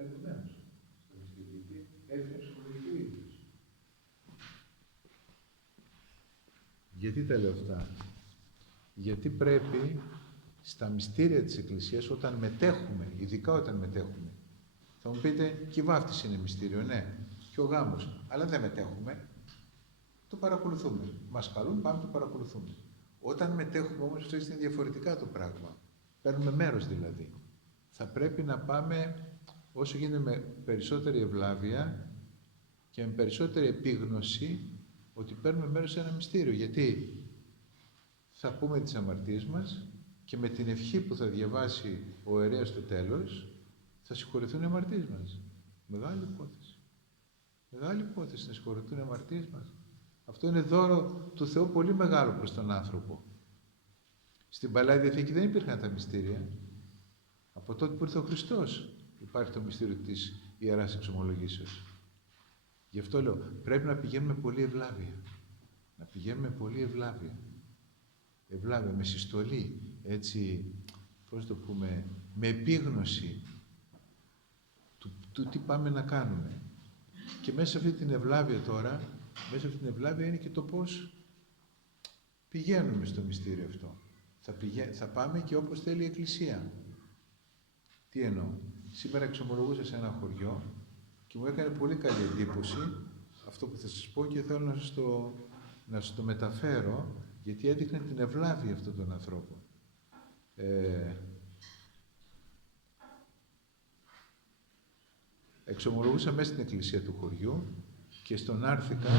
παίρνει μέρος στο μυστήριο, γιατί έχει ψυχολογική ίδιος. Γιατί τα λέω αυτά? Γιατί πρέπει στα μυστήρια της Εκκλησίας, όταν μετέχουμε, ειδικά όταν μετέχουμε, θα μου πείτε, και η βάφτιση είναι μυστήριο, ναι, και ο γάμος, αλλά δεν μετέχουμε, το παρακολουθούμε. Μας καλούν, πάμε το παρακολουθούμε. Όταν μετέχουμε όμως, αυτό είναι διαφορετικά το πράγμα. Παίρνουμε μέρος δηλαδή. Θα πρέπει να πάμε όσο γίνεται με περισσότερη ευλάβεια και με περισσότερη επίγνωση ότι παίρνουμε μέρος σε ένα μυστήριο. Γιατί θα πούμε τις αμαρτίες μας και με την ευχή που θα διαβάσει ο ιερέας στο τέλος θα συγχωρεθούν οι αμαρτίες μας. Μεγάλη υπόθεση. Μεγάλη υπόθεση να συγχωρεθούν οι αμαρτίες μας. Αυτό είναι δώρο του Θεού πολύ μεγάλο προς τον άνθρωπο. Στην Παλαιά Διαθήκη δεν υπήρχαν τα μυστήρια. Από τότε που ήρθε ο Χριστός υπάρχει το μυστήριο της Ιεράς Εξομολογήσεως. Γι' αυτό λέω, πρέπει να πηγαίνουμε πολύ ευλάβεια. Να πηγαίνουμε πολύ ευλάβεια. Ευλάβεια, με συστολή, έτσι, πώς το πούμε, με επίγνωση του τι πάμε να κάνουμε. Και μέσα σε αυτή την ευλάβεια τώρα, μέσα σε αυτή την ευλάβεια είναι και το πώς πηγαίνουμε στο μυστήριο αυτό. Θα πάμε και όπως θέλει η Εκκλησία. Τι εννοώ? Σήμερα εξομολογούσα σε ένα χωριό και μου έκανε πολύ καλή εντύπωση αυτό που θα σας πω και θέλω να σας το μεταφέρω, γιατί έδειχνε την ευλάβεια αυτών των ανθρώπων. Εξομολογούσα μέσα στην εκκλησία του χωριού και στον Άρθηκα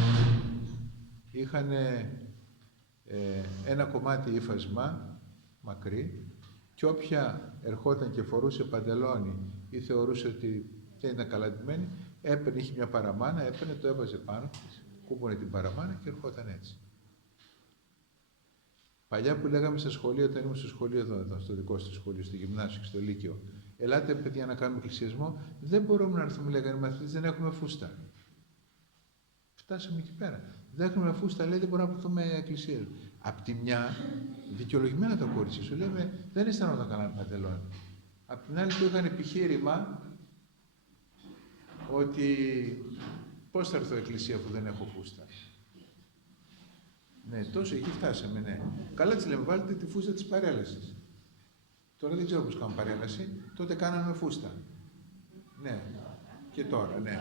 είχαν ένα κομμάτι ύφασμα μακρύ και όποια ερχόταν και φορούσε παντελόνι ή θεωρούσε ότι δεν ήταν καλά ντυμένη, έπαιρνε, είχε μια παραμάνα, έπαιρνε, το έβαζε πάνω της, κούπωνε την παραμάνα και ερχόταν έτσι. Παλιά που λέγαμε στα σχολεία, όταν ήμουν στο σχολείο εδώ, στο δικό στο σχολείο, στο γυμνάσιο και στο λύκειο, ελάτε παιδιά να κάνουμε εκκλησιασμό, δεν μπορούμε να έρθουμε, λέγανε οι μαθητές, δεν έχουμε φούστα. Φτάσαμε εκεί πέρα. Δεν έχουμε φούστα, λέει, δεν μπορούμε να πληθούμε εκκλησία. Απ' τη μια, δικαιολογημένα τα κορίτσια σου, λέμε, δεν αισθανόταν καλά με παντελόνι. Απ' την άλλη, του είχαν επιχείρημα ότι πώς θα έρθω εκκλησία που δεν έχω φούστα. Ναι, τόσο εκεί φτάσαμε, ναι. Καλά της λέμε, βάλτε τη φούστα της παρέλασης. Τώρα δεν ξέρω πώς κάνουμε παρέλαση, τότε κάναμε φούστα. Ναι, και τώρα, ναι.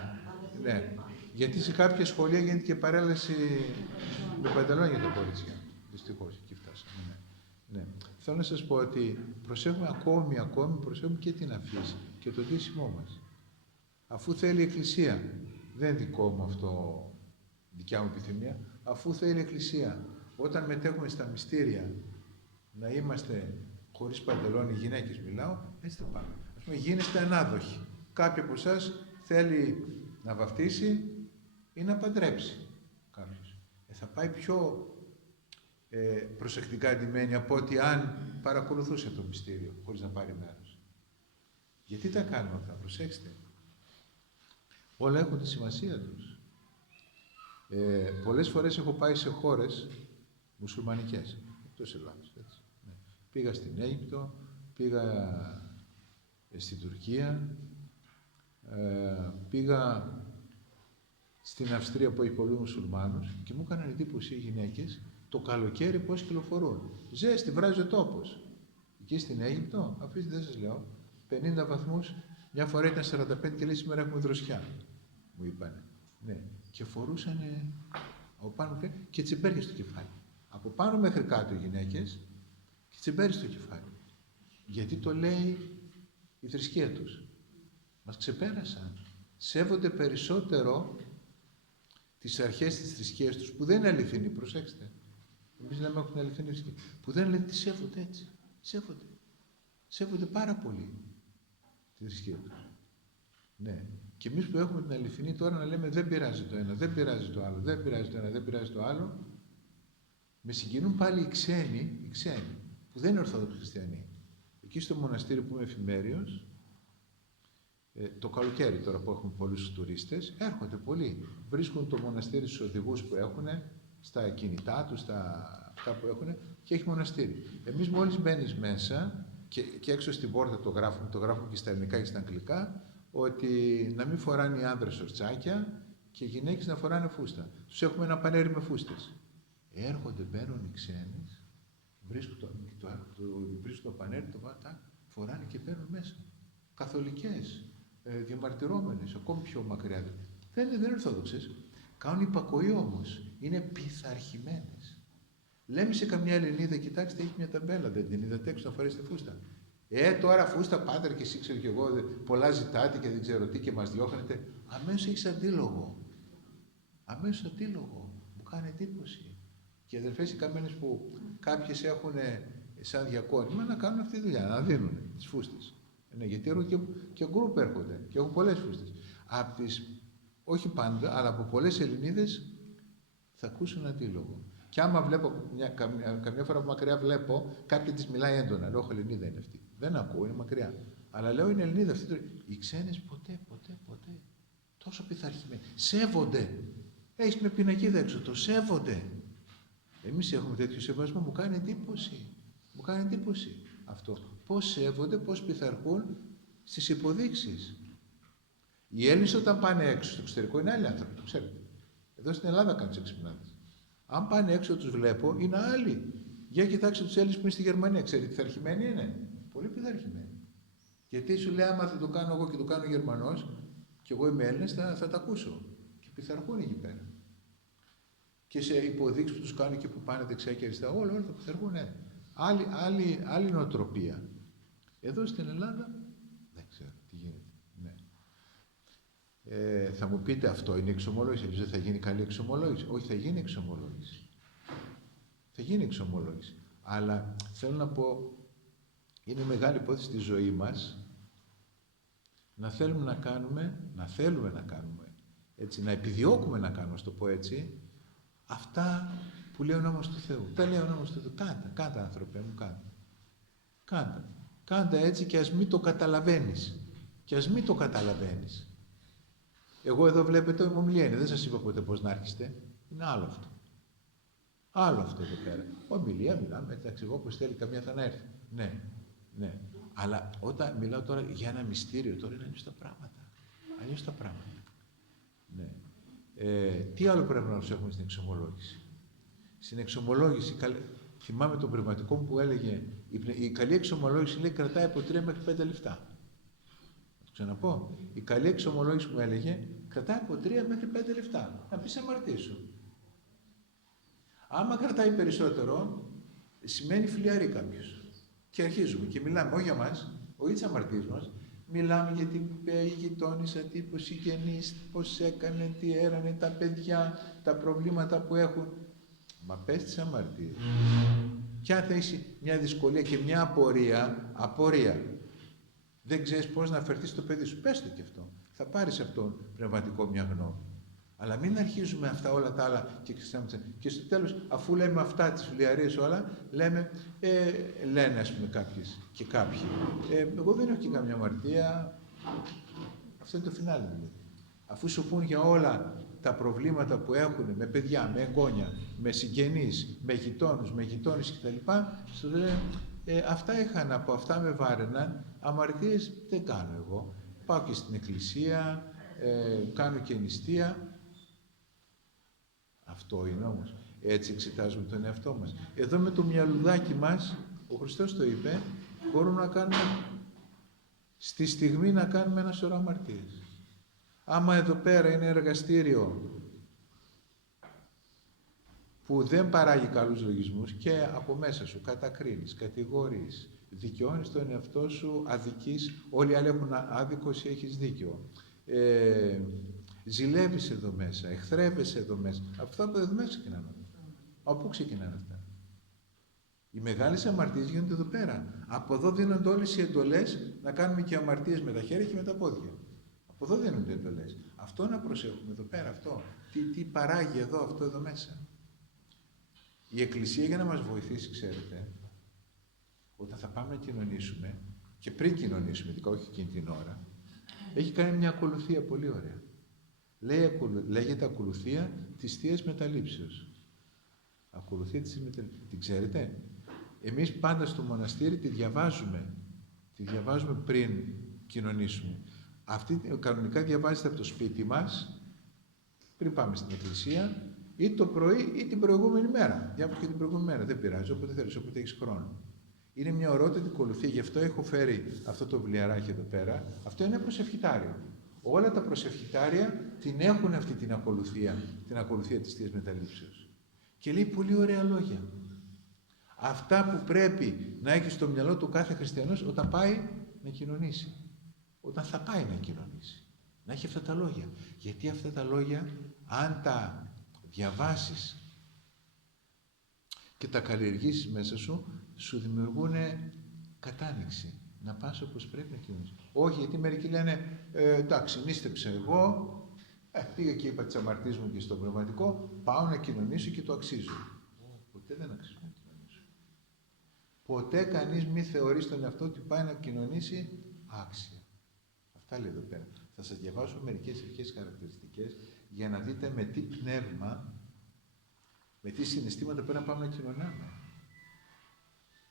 Ναι. Γιατί σε κάποια σχολεία γίνεται και παρέλαση με παντελόνια για τα κορίτσια. Δυστυχώς, εκεί φτάσαμε, ναι. Ναι. Θέλω να σας πω ότι προσέχουμε ακόμη, προσέχουμε και την αφήση και το ντύσιμό μας. Αφού θέλει η Εκκλησία, δεν είναι δικό μου αυτό, δικιά μου επιθυμία, αφού θέλει η Εκκλησία, όταν μετέχουμε στα μυστήρια, να είμαστε χωρίς παντελόνι, γυναίκες μιλάω, έτσι θα πάμε. Ας πούμε, γίνεστε ανάδοχοι. Κάποιοι από εσάς θέλει να βαφτίσει ή να παντρέψει κάποιος. Θα πάει πιο προσεκτικά ντυμένη από ότι αν παρακολουθούσε το μυστήριο, χωρίς να πάρει μέρος. Γιατί τα κάνουμε αυτά, προσέξτε. Όλα έχουν τη σημασία τους. Πολλές φορές έχω πάει σε χώρες μουσουλμανικές, εκτός Ελλάδος, έτσι. Ναι. Πήγα στην Αίγυπτο, πήγα στην Τουρκία, πήγα στην Αυστρία που έχει πολλούς μουσουλμάνους και μου έκαναν εντύπωση οι γυναίκες το καλοκαίρι πώς κυκλοφορούν. Ζέστη, βράζει ο τόπος. Εκεί στην Αίγυπτο, αφήστε δεν σας λέω, 50 βαθμούς, μια φορά ήταν 45 και λέει σήμερα έχουμε δροσιά, μου είπανε. Ναι. Και φορούσανε από πάνω και τσιμπέρια στο κεφάλι. Από πάνω μέχρι κάτω οι γυναίκες και τσιμπέρια στο κεφάλι. Γιατί το λέει η θρησκεία τους. Μας ξεπέρασαν. Σέβονται περισσότερο τις αρχές της θρησκείας τους που δεν είναι αληθινή, προσέξτε. Εμείς λέμε έχουν αληθινή θρησκεία. Που δεν λένε τι σέβονται έτσι. Σέβονται. Σέβονται πάρα πολύ τη θρησκεία τους. Ναι. Και εμείς που έχουμε την αληθινή τώρα να λέμε δεν πειράζει το ένα, δεν πειράζει το άλλο, δεν πειράζει το ένα, δεν πειράζει το άλλο. Με συγκινούν πάλι οι ξένοι που δεν είναι Ορθόδοξοι χριστιανοί. Εκεί στο μοναστήρι που είμαι εφημέριος, το καλοκαίρι τώρα που έχουμε πολλούς τουρίστες, έρχονται πολλοί. Βρίσκουν το μοναστήρι στους οδηγούς που έχουν, στα κινητά τους, στα αυτά που έχουν και έχει μοναστήρι. Εμείς μόλις μπαίνεις μέσα και έξω στην πόρτα το γράφουμε και στα ελληνικά και στα αγγλικά, ότι να μην φοράνε οι άνδρες σορτσάκια και οι γυναίκες να φοράνε φούστα. Τους έχουμε ένα πανέρι με φούστες. Έρχονται, μπαίνουν οι ξένες, βρίσκουν το πανέρι, το φοράνε και μπαίνουν μέσα. Καθολικές, διαμαρτυρόμενες, ακόμη πιο μακριά. Δεν είναι ορθόδοξες. Κάνουν υπακοή όμως. Είναι πειθαρχημένες. Λέμε σε καμιά Ελληνίδα, κοιτάξτε, έχει μια ταμπέλα, δεν την είδατε έξω να φορέσετε φούστα. Τώρα φούστα, πάτερ, και εσύ ξέρω κι εγώ, πολλά ζητάτε και δεν ξέρω τι και μας διώχνετε. Αμέσως έχεις αντίλογο. Αμέσως αντίλογο. Μου κάνει εντύπωση. Και οι αδερφές οι καμένες που κάποιες έχουν σαν διακόνημα να κάνουν αυτή τη δουλειά, να δίνουν τις φούστες. Γιατί έρχονται και γκρουπ έρχονται και έχουν πολλές φούστες. Από τις, όχι πάντα, αλλά από πολλές Ελληνίδες θα ακούσουν αντίλογο. Και άμα βλέπω, καμιά φορά από μακριά βλέπω, κάποια της μιλάει έντονα. Λέω, Ελληνίδα είναι αυτή. Δεν ακούω, είναι μακριά. Αλλά λέω, είναι Ελληνίδα αυτή. Οι ξένες ποτέ. Τόσο πειθαρχημένοι. Σέβονται. Έχεις με πινακίδα έξω, το σέβονται. Εμείς έχουμε τέτοιο σεβασμό, μου κάνει εντύπωση. Μου κάνει εντύπωση αυτό. Πώς σέβονται, πώς πειθαρχούν στις υποδείξεις. Οι Έλληνες όταν πάνε έξω στο εξωτερικό είναι άλλοι άνθρωποι, το ξέρετε. Εδώ στην Ελλάδα κάνουν τις εξυπνάδες. Αν πάνε έξω, τους βλέπω, είναι άλλοι. Για κοιτάξτε τους Έλληνες που είναι στη Γερμανία. Ξέρετε, πειθαρχημένοι είναι. Πολύ πειθαρχημένοι. Γιατί σου λέει, άμα δεν το κάνω εγώ και το κάνω Γερμανός, και εγώ είμαι Έλληνας, θα τα ακούσω. Και πειθαρχούν εκεί πέρα. Και σε υποδείξεις που τους κάνουν εκεί που πάνε δεξιά και αριστερά, όλα θα πειθαρχούν. Άλλη νοοτροπία. Εδώ στην Ελλάδα, δεν ξέρω τι γίνεται. Ναι. Θα μου πείτε, αυτό είναι εξομολόγηση. Δεν θα γίνει καλή εξομολόγηση. Όχι, θα γίνει εξομολόγηση. Θα γίνει εξομολόγηση. Αλλά θέλω να πω, είναι μεγάλη υπόθεση στη ζωή μας να θέλουμε να κάνουμε, έτσι, να επιδιώκουμε να κάνουμε, ας το πω έτσι, αυτά που λέει ο νόμος του Θεού. Τα λέει ο νόμος του Θεού. Κάντα άνθρωπε μου, κάντα έτσι και ας μην το καταλαβαίνεις. Εγώ εδώ βλέπετε, η ομιλία είναι, δεν σας είπα ποτέ πώς να άρχιστε. Είναι άλλο αυτό. Άλλο αυτό εδώ πέρα. Ομιλία, μιλάμε, εντάξει, εγώ όπως θέλει καμιά θα να έρθει. Ναι. Αλλά όταν μιλάω τώρα για ένα μυστήριο, τώρα είναι αλλιώς τα πράγματα. Ναι. Τι άλλο πρέπει να τους έχουμε στην εξομολόγηση. Στην εξομολόγηση, θυμάμαι τον πνευματικό που έλεγε, η καλή εξομολόγηση λέει κρατάει από 3 μέχρι 5 λεπτά. Θα το ξαναπώ. Η καλή εξομολόγηση που έλεγε κρατάει από 3 μέχρι 5 λεπτά. Να πεις αμαρτία σου. Άμα κρατάει περισσότερο, σημαίνει φιλιαρή κάποιος. Και αρχίζουμε και μιλάμε, όχι για μας, όχι τις αμαρτίες μας, μιλάμε για την γειτόνισσα, τι, πώς συγγενείς, πώς έκανε, τι έρανε, τα παιδιά, τα προβλήματα που έχουν. Μα πες τις αμαρτίες. Κι αν θα έχει μια δυσκολία και μια απορία, δεν ξέρεις πώς να αφαιρθείς στο παιδί σου, πες το και αυτό. Θα πάρεις από τον πνευματικό μια γνώμη. Αλλά μην αρχίζουμε αυτά όλα τα άλλα και στο τέλος, αφού λέμε αυτά τις φλιαρίες όλα, λένε ας πούμε κάποιες και κάποιοι. Εγώ δεν έχω και καμιά αμαρτία. Αυτό είναι το φινάλι δηλαδή. Αφού σου πούν για όλα τα προβλήματα που έχουν με παιδιά, με εγγόνια, με συγγενείς, με γειτόνους κτλ. Σου λένε, αυτά είχα να πω, αυτά με βάραιναν, αμαρτίες δεν κάνω εγώ. Πάω και στην εκκλησία, κάνω και νηστεία. Αυτό είναι όμως. Έτσι εξετάζουμε τον εαυτό μας. Εδώ με το μυαλουδάκι μας, ο Χριστός το είπε, μπορούμε να κάνουμε, στη στιγμή να κάνουμε ένα σωρό αμαρτίες. Άμα εδώ πέρα είναι εργαστήριο που δεν παράγει καλούς λογισμούς και από μέσα σου κατακρίνεις, κατηγορείς, δικαιώνεις τον εαυτό σου, αδικείς, όλοι οι άλλοι έχουν άδικο, εσύ έχεις δίκιο. Ζηλεύεις εδώ μέσα, εχθρεύεσαι εδώ μέσα. Αυτά από εδώ μέσα ξεκινάνε. Από πού ξεκινάνε αυτά? Οι μεγάλες αμαρτίες γίνονται εδώ πέρα. Από εδώ δίνονται όλες οι εντολές να κάνουμε και αμαρτίες με τα χέρια και με τα πόδια. Από εδώ δίνονται εντολές. Αυτό να προσέχουμε εδώ πέρα, αυτό. Τι παράγει εδώ, αυτό εδώ μέσα. Η Εκκλησία για να μας βοηθήσει, ξέρετε, όταν θα πάμε να κοινωνήσουμε, και πριν κοινωνήσουμε, ειδικά όχι εκείνη την ώρα, έχει κάνει μια ακολουθία πολύ ωραία. Λέγεται ακολουθία της Θείας Μεταλήψεως. Ακολουθία της Μεταλήψεως. Την ξέρετε? Εμείς πάντα στο μοναστήρι τη διαβάζουμε πριν κοινωνήσουμε. Αυτή κανονικά διαβάζεται από το σπίτι μας, πριν πάμε στην εκκλησία, ή το πρωί ή την προηγούμενη μέρα. Διάβασε και την προηγούμενη μέρα, δεν πειράζει, όποτε θέλεις, όποτε έχεις χρόνο. Είναι μια ωραιότατη ακολουθία, γι' αυτό έχω φέρει αυτό το βιβλιαράκι εδώ πέρα. Αυτό είναι ένα προσευχητάριο. Όλα τα προσευχητάρια την έχουν αυτή την ακολουθία της Θείας Μεταλήψεως. Και λέει πολύ ωραία λόγια. Αυτά που πρέπει να έχει στο μυαλό του κάθε χριστιανός όταν πάει να κοινωνήσει. Όταν θα πάει να κοινωνήσει. Να έχει αυτά τα λόγια. Γιατί αυτά τα λόγια, αν τα διαβάσεις και τα καλλιεργήσεις μέσα σου, σου δημιουργούν κατάνοιξη. Να πας όπως πρέπει να κοινωνήσεις. Όχι, γιατί μερικοί λένε, εντάξει, νίστεψα εγώ, πήγα και είπα τις αμαρτίες μου και στο πνευματικό, πάω να κοινωνήσω και το αξίζω. Ποτέ δεν αξίζω να κοινωνήσω. Ποτέ κανείς μη θεωρεί στον εαυτό ότι πάει να κοινωνήσει άξια. Αυτά λέει εδώ πέρα. Θα σας διαβάσω μερικές αρχές χαρακτηριστικές για να δείτε με τι πνεύμα, με τι συναισθήματα πρέπει να πάμε να κοινωνάμε.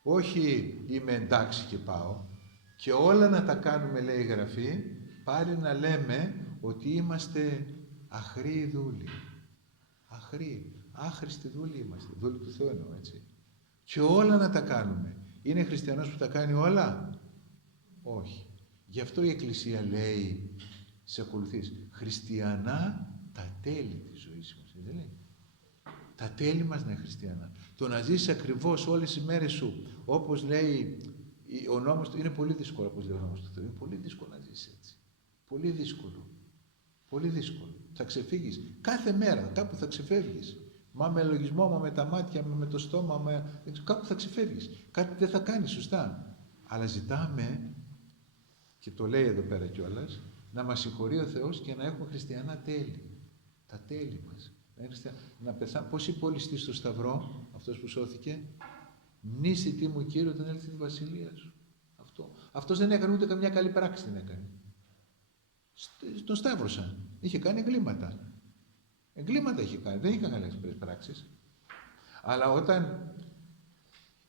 Όχι είμαι εντάξει και πάω. Και όλα να τα κάνουμε, λέει η Γραφή, πάλι να λέμε ότι είμαστε αχροί δούλοι. Αχροί. Άχρηστοι δούλοι είμαστε. Δούλοι του Θεού εννοώ, έτσι. Και όλα να τα κάνουμε. Είναι χριστιανός που τα κάνει όλα? Όχι. Γι' αυτό η Εκκλησία λέει σε ακολουθείς, χριστιανά τα τέλη της ζωής μας. Δεν λέει. Τα τέλη μας να είναι χριστιανά. Το να ζήσεις ακριβώς όλες τις μέρες σου, όπως λέει ο νόμος του, είναι πολύ δύσκολο, όπως λέει ο νόμος του Θεού. Είναι πολύ δύσκολο να ζήσεις έτσι. Πολύ δύσκολο. Πολύ δύσκολο. Θα ξεφύγεις. Κάθε μέρα, κάπου θα ξεφεύγεις. Μα με λογισμό, μα με τα μάτια, μα με το στόμα, κάπου θα ξεφεύγεις. Κάτι δεν θα κάνεις σωστά. Αλλά ζητάμε, και το λέει εδώ πέρα κιόλας, να μας συγχωρεί ο Θεός και να έχουμε χριστιανά τέλη. Τα τέλη μας. Να πεθά... Πώς είπε ο ληστής στο Σταυρό, αυτός που σώθηκε, μνήσθητη μου Κύριε όταν έλθει τη βασιλεία σου. Αυτός δεν έκανε ούτε καμιά καλή πράξη, δεν έκανε. Τον σταύρωσαν. Είχε κάνει εγκλήματα. Εγκλήματα είχε κάνει. Δεν είχε κάνει καλές πράξεις. Αλλά όταν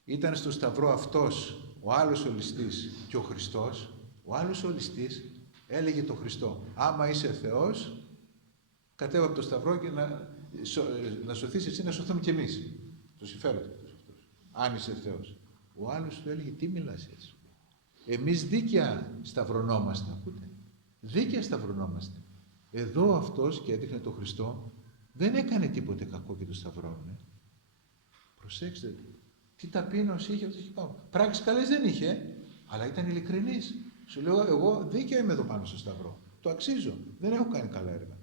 ήταν στο Σταυρό αυτός, ο άλλος ο ληστής και ο Χριστός, ο άλλος ο ληστής έλεγε τον Χριστό, άμα είσαι Θεός, κατέβα από το Σταυρό και να σωθείς εσύ, να σωθούμε κι εμείς. Το συμφέρον του αυτός. Αν είσαι Θεός. Ο άλλος του έλεγε, τι μιλάς έτσι? Εμείς δίκαια σταυρωνόμαστε. Ακούτε. Δίκαια σταυρωνόμαστε. Εδώ αυτός, και έδειχνε τον Χριστό, δεν έκανε τίποτε κακό και το σταυρώνε. Προσέξτε, τι ταπείνωση είχε αυτός και πάνω. Πράξεις καλές δεν είχε, αλλά ήταν ειλικρινής. Σου λέω, εγώ δίκαια είμαι εδώ πάνω στο Σταυρό. Το αξίζω. Δεν έχω κάνει καλά έργα.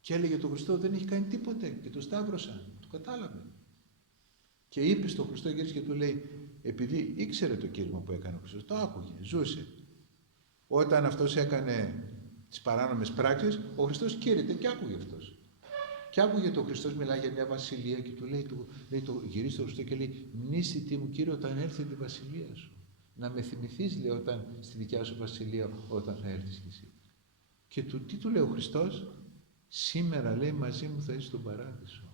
Και έλεγε τον Χριστό, δεν έχει κάνει τίποτε και το σταύρωσα. Το κατάλαβε. Και είπε στον Χριστό και του λέει, επειδή ήξερε το κήρυγμα που έκανε ο Χριστός, το άκουγε, ζούσε. Όταν αυτός έκανε τις παράνομες πράξεις, ο Χριστός κήρυτε και άκουγε αυτός. Και άκουγε τον Χριστός, μιλάει για μια βασιλεία και του γυρίζει στον Χριστό και λέει, μνήσθητη μου Κύριε όταν έρθει τη βασιλεία σου. Να με θυμηθείς, λέει, όταν στη δικιά σου βασιλεία, όταν θα έρθεις κι εσύ. Και τι του λέει ο Χριστός? Σήμερα, λέει, μαζί μου θα είσαι στον παράδεισο.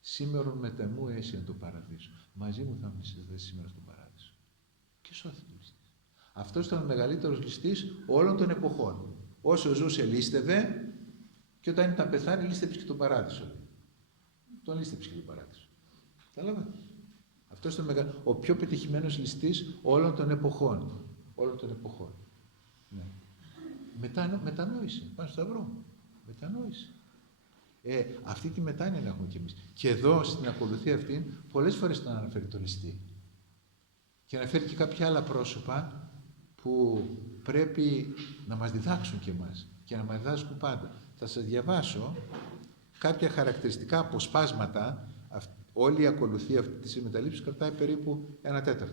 Σήμερον μεταμού έσαι εν το παραδείσο. Μαζί μου θα είσαι σήμερα στον παράδεισο. Και σώθηκε ο ληστής. Αυτός ήταν ο μεγαλύτερος ληστής όλων των εποχών. Όσο ζούσε λίστευε και όταν ήταν πεθάνει λίστεψε και τον παράδεισο. Τον λίστεψε και τον παράδεισο. Κατάλαβα. Αυτός ήταν ο πιο πετυχημένος ληστής όλων των εποχών. Όλων των εποχών. Ναι. Μετανόησε. Πάνω στο Σταυρό. Μετανόησε. Αυτή τη μετάνοια να έχουμε κι εμείς. Και εδώ στην ακολουθία αυτή πολλές φορές τον αναφέρει το ληστή. Και αναφέρει και κάποια άλλα πρόσωπα που πρέπει να μας διδάξουν κι εμάς και να μας διδάσκουν πάντα. Θα σας διαβάσω κάποια χαρακτηριστικά αποσπάσματα. Όλη η ακολουθία αυτή της μεταλήψης κρατάει περίπου 1/4.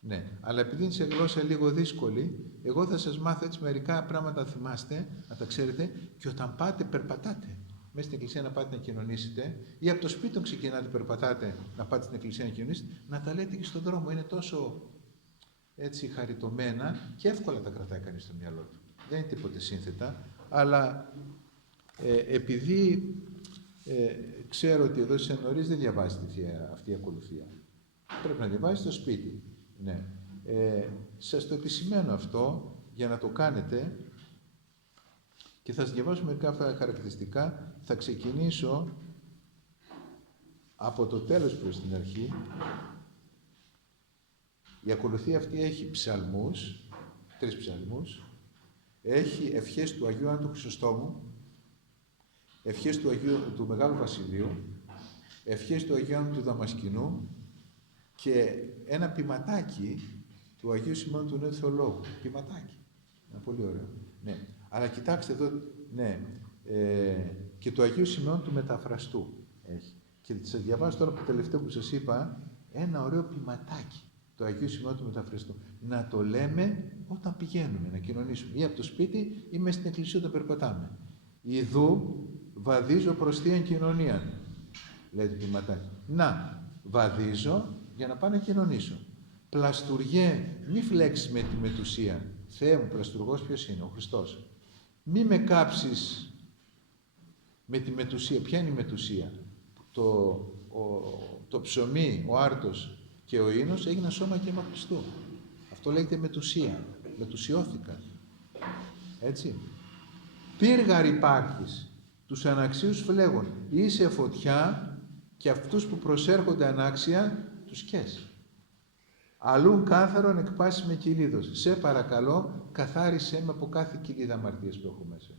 Ναι, αλλά επειδή είναι σε γλώσσα λίγο δύσκολη, εγώ θα σας μάθω έτσι μερικά πράγματα να θυμάστε, να τα ξέρετε, και όταν πάτε, περπατάτε. Μέσα στην εκκλησία να πάτε να κοινωνήσετε, ή από το σπίτι ξεκινάτε, περπατάτε, να πάτε στην εκκλησία να κοινωνήσετε, να τα λέτε και στον δρόμο. Είναι τόσο έτσι χαριτωμένα και εύκολα τα κρατάει κανείς στο μυαλό του. Δεν είναι τίποτε σύνθετα, αλλά επειδή ξέρω ότι εδώ σε νωρίς δεν διαβάζετε αυτή η ακολουθία. Πρέπει να διαβάζετε στο σπίτι. Ναι. Σας το επισημαίνω αυτό για να το κάνετε και θα σας διαβάσω μερικά χαρακτηριστικά. Θα ξεκινήσω από το τέλος προς την αρχή. Η ακολουθία αυτή έχει ψαλμούς, 3 ψαλμούς, έχει ευχές του Αγίου Άντου Χρυσοστόμου, ευχές του Μεγάλου Βασιλείου, ευχές του Αγίου Άντου του Δαμασκηνού και ένα ποιηματάκι του Αγίου Σιμώνου του Νέου Θεολόγου. Ποιηματάκι. Είναι πολύ ωραίο. Ναι. Αλλά κοιτάξτε εδώ, ναι, και του Αγίου Σιμώνου του Μεταφραστού έχει. Και σας διαβάζω τώρα το τελευταίο που σας είπα, ένα ωραίο ποιηματάκι του Αγίου Σιμώνου του Μεταφραστού. Να το λέμε όταν πηγαίνουμε, να κοινωνήσουμε. Ή από το σπίτι ή μέσα στην εκκλησία όταν περπατάμε. Ιδού βαδίζω προς Θείαν Κοινωνίαν, λέει το ποιηματάκι. Να, βαδίζω για να πάω να κοινωνήσω. Πλαστουργέ, μη φλέξεις με τη μετουσία. Θεέ μου, πλαστουργός ποιος είναι, ο Χριστός. Μη με κάψεις με τη μετουσία. Ποια είναι η μετουσία? Το ψωμί, ο άρτος και ο ίνος έγιναν σώμα και αίμα Χριστού. Αυτό λέγεται μετουσία. Μετουσιώθηκα. Έτσι. Πύργαρ υπάρχεις, τους αναξίους φλέγων. Είσαι φωτιά και αυτούς που προσέρχονται ανάξια τους κες. Αλλούν κάθαρον εκπάσεις με κυλίδος. Σε παρακαλώ, καθάρισέ με από κάθε κοιλίδα αμαρτίας που έχω μέσα.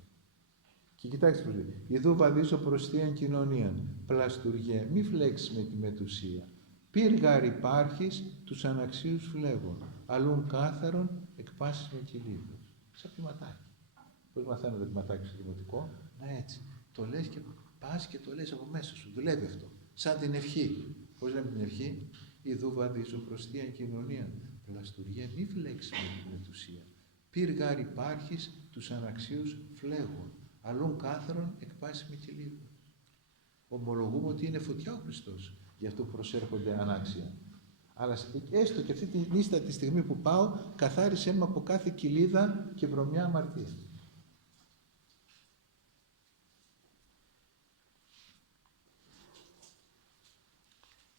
Και κοιτάξτε πώς λέει. Ιδού βαδίζω προς Θείαν Κοινωνίαν. Πλαστουργέ, μη φλέξεις με τη μετουσία. Πύργαρ υπάρχεις, τους αναξίους φλέγων. Αλλούν κάθαρον εκπάσεις με κυλίδος. Σαν ποιηματάκι. Πώς μαθαίνω το ποιηματάκι στο δημοτικό? Να έτσι. Το λες και πας και το λες από μέσα σου. Δουλεύει αυτό. Σαν την ευχή. Πώς λέμε την ευχή? Ιδού βαδίζω προς Θείαν Κοινωνίαν. Πλαστουργέ, μη φλέξεις με τη μετουσία. Πύργαρ υπάρχεις, τους αναξίους φλέγων. Αλλούν κάθαρον εκπάσεις με κυλίδος. Ομολογούμε ότι είναι φωτιά ο Χριστός. Γι' αυτό προσέρχονται ανάξια. Αλλά έστω και αυτή τη λίστα τη στιγμή που πάω, καθάρισέ με από κάθε κοιλίδα και βρωμιά αμαρτία.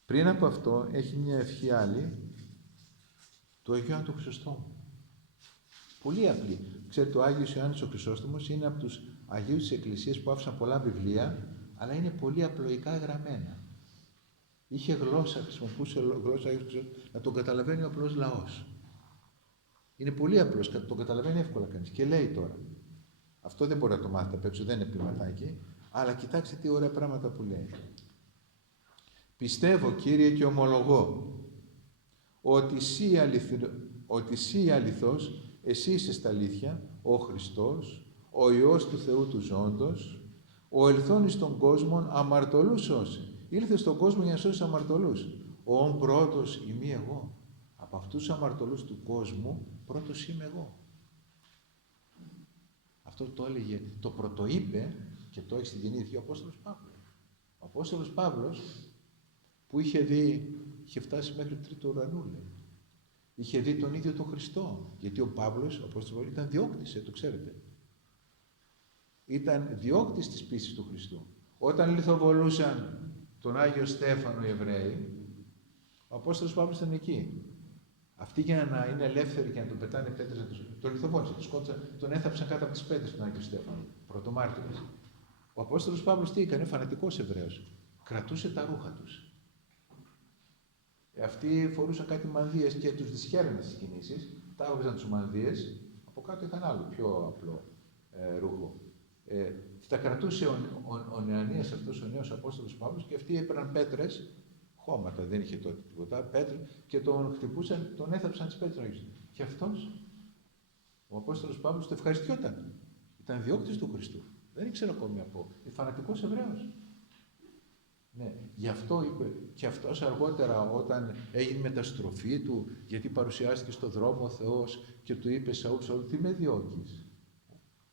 Πριν από αυτό έχει μια ευχή άλλη του Αγίου Άντου Χρυσοστόμου. Πολύ απλή. Ξέρετε, ο Άγιος Ιωάννης ο Χρυσόστομος είναι από τους Αγίους της Εκκλησίας που άφησαν πολλά βιβλία, αλλά είναι πολύ απλοϊκά γραμμένα. Είχε γλώσσα, χρησιμοποιούσε γλώσσα να τον καταλαβαίνει ο απλός λαός. Είναι πολύ απλός, τον καταλαβαίνει εύκολα κανείς. Και λέει τώρα, αυτό δεν μπορεί να το μάθετε απ' έξω, δεν είναι ποιηματάκι, αλλά κοιτάξτε τι ωραία πράγματα που λέει. Πιστεύω, Κύριε, και ομολογώ ότι εσύ αληθώς, εσύ είσαι στα αλήθεια, ο Χριστός, ο Υιός του Θεού του Ζώντος, ο ελθόν εις τον κόσμον αμαρτωλούς σώσει. Ήλθε στον κόσμο για να σώσει αμαρτωλούς. Ο πρώτος είμαι εγώ. Από αυτούς τους αμαρτωλούς του κόσμου, πρώτος είμαι εγώ. Αυτό το έλεγε, το πρωτοείπε και το έχει στην Καινή Διαθήκη ο Απόστολος Παύλος. Ο Απόστολος Παύλος που είχε φτάσει μέχρι τρίτο ουρανού, λέει. Είχε δει τον ίδιο τον Χριστό. Γιατί ο Παύλος, ο Απόστολος Παύλος, ήταν διώκτης, το ξέρετε. Ήταν διώκτης της πίστης του Χριστού. Όταν λιθοβολούσαν τον Άγιο Στέφανο οι Εβραίοι, ο Απόστολος Παύλος ήταν εκεί. Αυτοί για να είναι ελεύθεροι και να τον πετάνε πέτρες, τον λιθοβόλησαν, τον σκότωσαν, τον έθαψαν κάτω από τις πέτρες τον Άγιο Στέφανο, πρωτομάρτυρας. Ο Απόστολος Παύλος τι έκανε? Φανατικός Εβραίος. Κρατούσε τα ρούχα τους. Αυτοί φορούσαν κάτι μανδύες και τους δυσχέρνανε στις κινήσεις, τα έβγαζαν τους μανδύες, από κάτω είχαν άλλο πιο απλό ρούχο. Τα κρατούσε ο Νεανίας αυτός ο νέος Απόστολος Παύλος και αυτοί έπαιρναν πέτρες, χώματα, δεν είχε τότε τίποτα, πέτρες, και τον χτυπούσαν, τον έθαψαν τις πέτρες. Και αυτός, ο Απόστολος Παύλος, το ευχαριστιόταν. Ήταν διώκτης του Χριστού. Δεν ήξερε ακόμη από. Είναι φανατικός Εβραίος. Ναι, γι' αυτό είπε και αυτός αργότερα όταν έγινε μεταστροφή του, γιατί παρουσιάστηκε στον δρόμο ο Θεός και του είπε Σαούλ, Σαούλ, τι με διώκεις?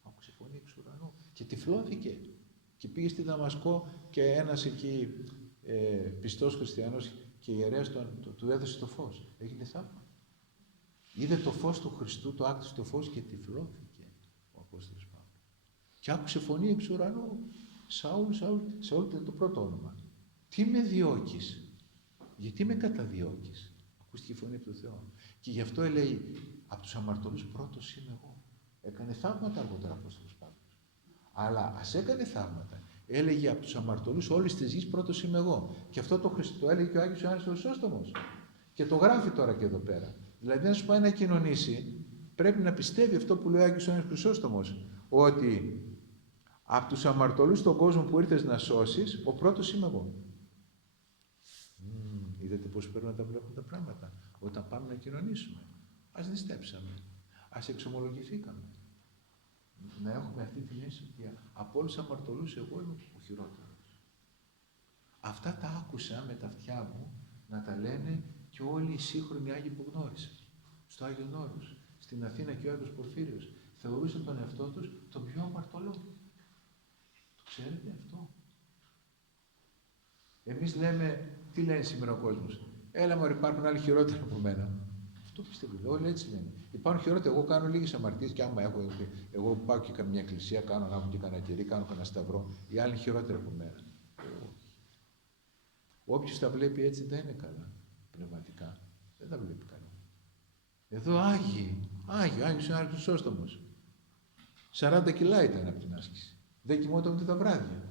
Άκουσε φωνή εξ ουρανού και τυφλώθηκε και πήγε στη Δαμασκό και ένας εκεί πιστός χριστιανός και ιερέας του έδωσε το φως. Έγινε θαύμα. Είδε το φως του Χριστού, το άκτισε το φως και τυφλώθηκε ο Απόστολος Παύλος. Και άκουσε φωνή εξ ουρανού. Σαούλ, Σαούλ, Σαούλ ήταν το πρώτο όνομα. Τι με διώκεις? Γιατί με καταδιώκεις? Ακούστηκε η φωνή του Θεού. Και γι' αυτό λέει, από τους αμαρτωλούς πρώτος είμαι εγώ. Έκανε θαύματα αργότερα ο Απόστολος Παύλος. Αλλά ας έκανε θαύματα. Έλεγε από τους αμαρτωλούς όλης της γης πρώτος είμαι εγώ. Και αυτό το έλεγε και ο Άγιος Ιωάννης ο Χρυσόστομος. Και το γράφει τώρα και εδώ πέρα. Δηλαδή, να σου πάει να κοινωνήσει, πρέπει να πιστεύει αυτό που λέει ο Άγιος Ιωάννης Χρυσόστομος. Ότι από τους αμαρτωλούς στον κόσμο που ήρθες να σώσεις, ο πρώτος είμαι εγώ. Είδατε πώς πρέπει να τα βλέπουν τα πράγματα. Όταν πάμε να κοινωνήσουμε, ας νηστέψαμε, ας εξομολογηθήκαμε. Να έχουμε αυτή την αίσθηση ότι από όλους τους αμαρτωλούς εγώ είμαι ο χειρότερος. Αυτά τα άκουσα με τα αυτιά μου να τα λένε και όλοι οι σύγχρονοι Άγιοι που γνώρισα. Στο Άγιον Όρος, στην Αθήνα και ο Άγιος Πορφύριος θεωρούσε τον εαυτό τους τον πιο αμαρτωλό. Το ξέρετε αυτό? Εμείς λέμε, τι λένε σήμερα ο κόσμος? Έλα μωρέ, υπάρχουν άλλοι χειρότεροι από μένα. Αυτό πιστεύω, όλοι έτσι λένε. Υπάρχουν χειρότεροι. Εγώ κάνω λίγες αμαρτίες και άμα έχω, εγώ πάω και καμιά εκκλησία, κάνω να έχω και κανένα κερί, κάνω κανένα σταυρό. Οι άλλοι χειρότεροι από μένα. Όποιος τα βλέπει έτσι δεν είναι καλά. Πνευματικά δεν τα βλέπει καλά. Εδώ Άγιος Ιωάννης Χρυσόστομος. 40 κιλά ήταν από την άσκηση. Δεν κοιμόταν ούτε τα βράδια.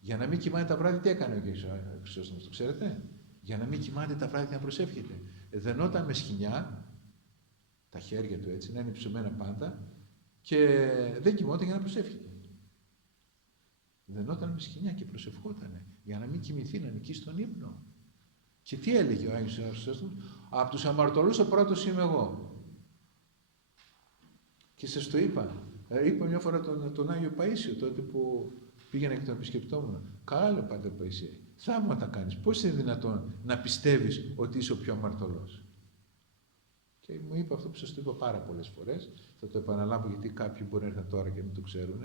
Για να μην κοιμάται τα βράδια, τι έκανε ο Άγιος Χρυσόστομος, το ξέρετε? Για να μην κοιμάται τα βράδια, να προσεύχεται. Δενόταν με σκοινιά, τα χέρια του έτσι, να είναι ψωμένα πάντα, και δεν κοιμόταν για να προσεύχεται. Δενόταν με σκοινιά και προσευχότανε, για να μην κοιμηθεί, να νικήσει τον ύπνο. Και τι έλεγε ο Άγιος Χρυσόστομος? Από τους αμαρτωλούς ο πρώτος είμαι εγώ. Και σας το είπα. Είπα μια φορά τον Άγιο Παΐσιο, τότε που πήγαινα και τον επισκεπτόμουν. Καλό Πάτερ Παΐσιε, θαύματα κάνεις. Πώς είναι δυνατόν να πιστεύεις ότι είσαι ο πιο αμαρτωλός? Και μου είπε αυτό που σας το είπα πάρα πολλές φορές. Θα το επαναλάβω γιατί κάποιοι μπορεί να έρθουν τώρα και μην το ξέρουν.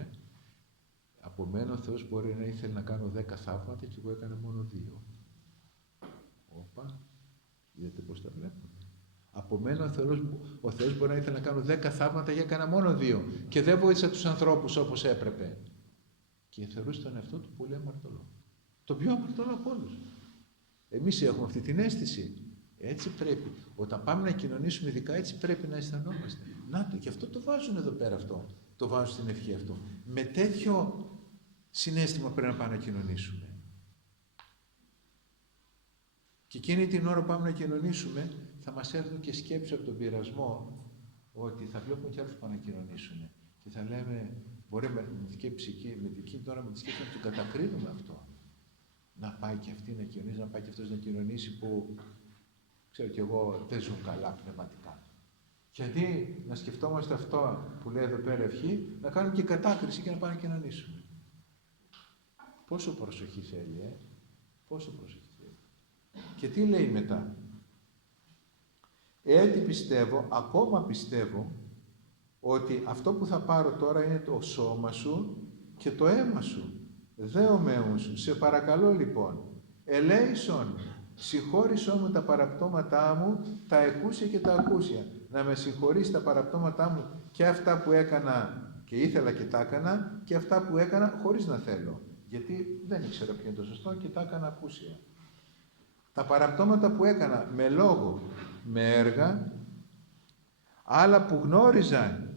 Από μένα ο Θεός μπορεί να ήθελε να κάνω 10 θαύματα και εγώ έκανα μόνο 2. Όπα, είδατε πώς τα βλέπω. Από μένα ο Θεός μπορεί να ήθελε να κάνω 10 θαύματα και έκανα μόνο 2. Και δεν βοήθησα τους ανθρώπους όπως έπρεπε. Και θεωρούσε τον εαυτό του πολύ αμαρτωλό. Το πιο αμαρτωλό από όλους. Εμείς έχουμε αυτή την αίσθηση. Έτσι πρέπει. Όταν πάμε να κοινωνήσουμε ειδικά, έτσι πρέπει να αισθανόμαστε. Να το, και αυτό το βάζουν εδώ πέρα αυτό. Το βάζουν στην ευχή αυτό. Με τέτοιο συναίσθημα πρέπει να πάμε να κοινωνήσουμε. Και εκείνη την ώρα που πάμε να κοινωνήσουμε, θα μας έρθουν και σκέψεις από τον πειρασμό ότι θα βλέπουμε κι άλλους που πάνε να κοινωνήσουν. Και θα λέμε, μπορεί με τη σκέψη εκεί, με εκείνη την ώρα με τη σκέψη να τον κατακρίνουμε αυτό. Να πάει και αυτή να κοινωνήσει, να πάει και αυτός να κοινωνήσει που, ξέρω κι εγώ, δεν ζουν καλά πνευματικά. Και αντί να σκεφτόμαστε αυτό που λέει εδώ πέρα ευχή, να κάνουμε και κατάκριση και να πάμε να κοινωνήσουμε. Πόσο προσοχή θέλει, πόσο προσοχή θέλει. Και τι λέει μετά? Έτσι πιστεύω, ακόμα πιστεύω, ότι αυτό που θα πάρω τώρα είναι το σώμα σου και το αίμα σου. Δέομεον σου, σε παρακαλώ λοιπόν, ελέησον, συγχώρησόν μου τα παραπτώματά μου, τα εκούσια και τα ακούσια. Να με συγχωρήσει τα παραπτώματά μου και αυτά που έκανα και ήθελα και τα έκανα, και αυτά που έκανα χωρίς να θέλω. Γιατί δεν ήξερα ποιο είναι το σωστό και τα έκανα ακούσια. Τα παραπτώματα που έκανα με λόγο, με έργα, άλλα που γνώριζαν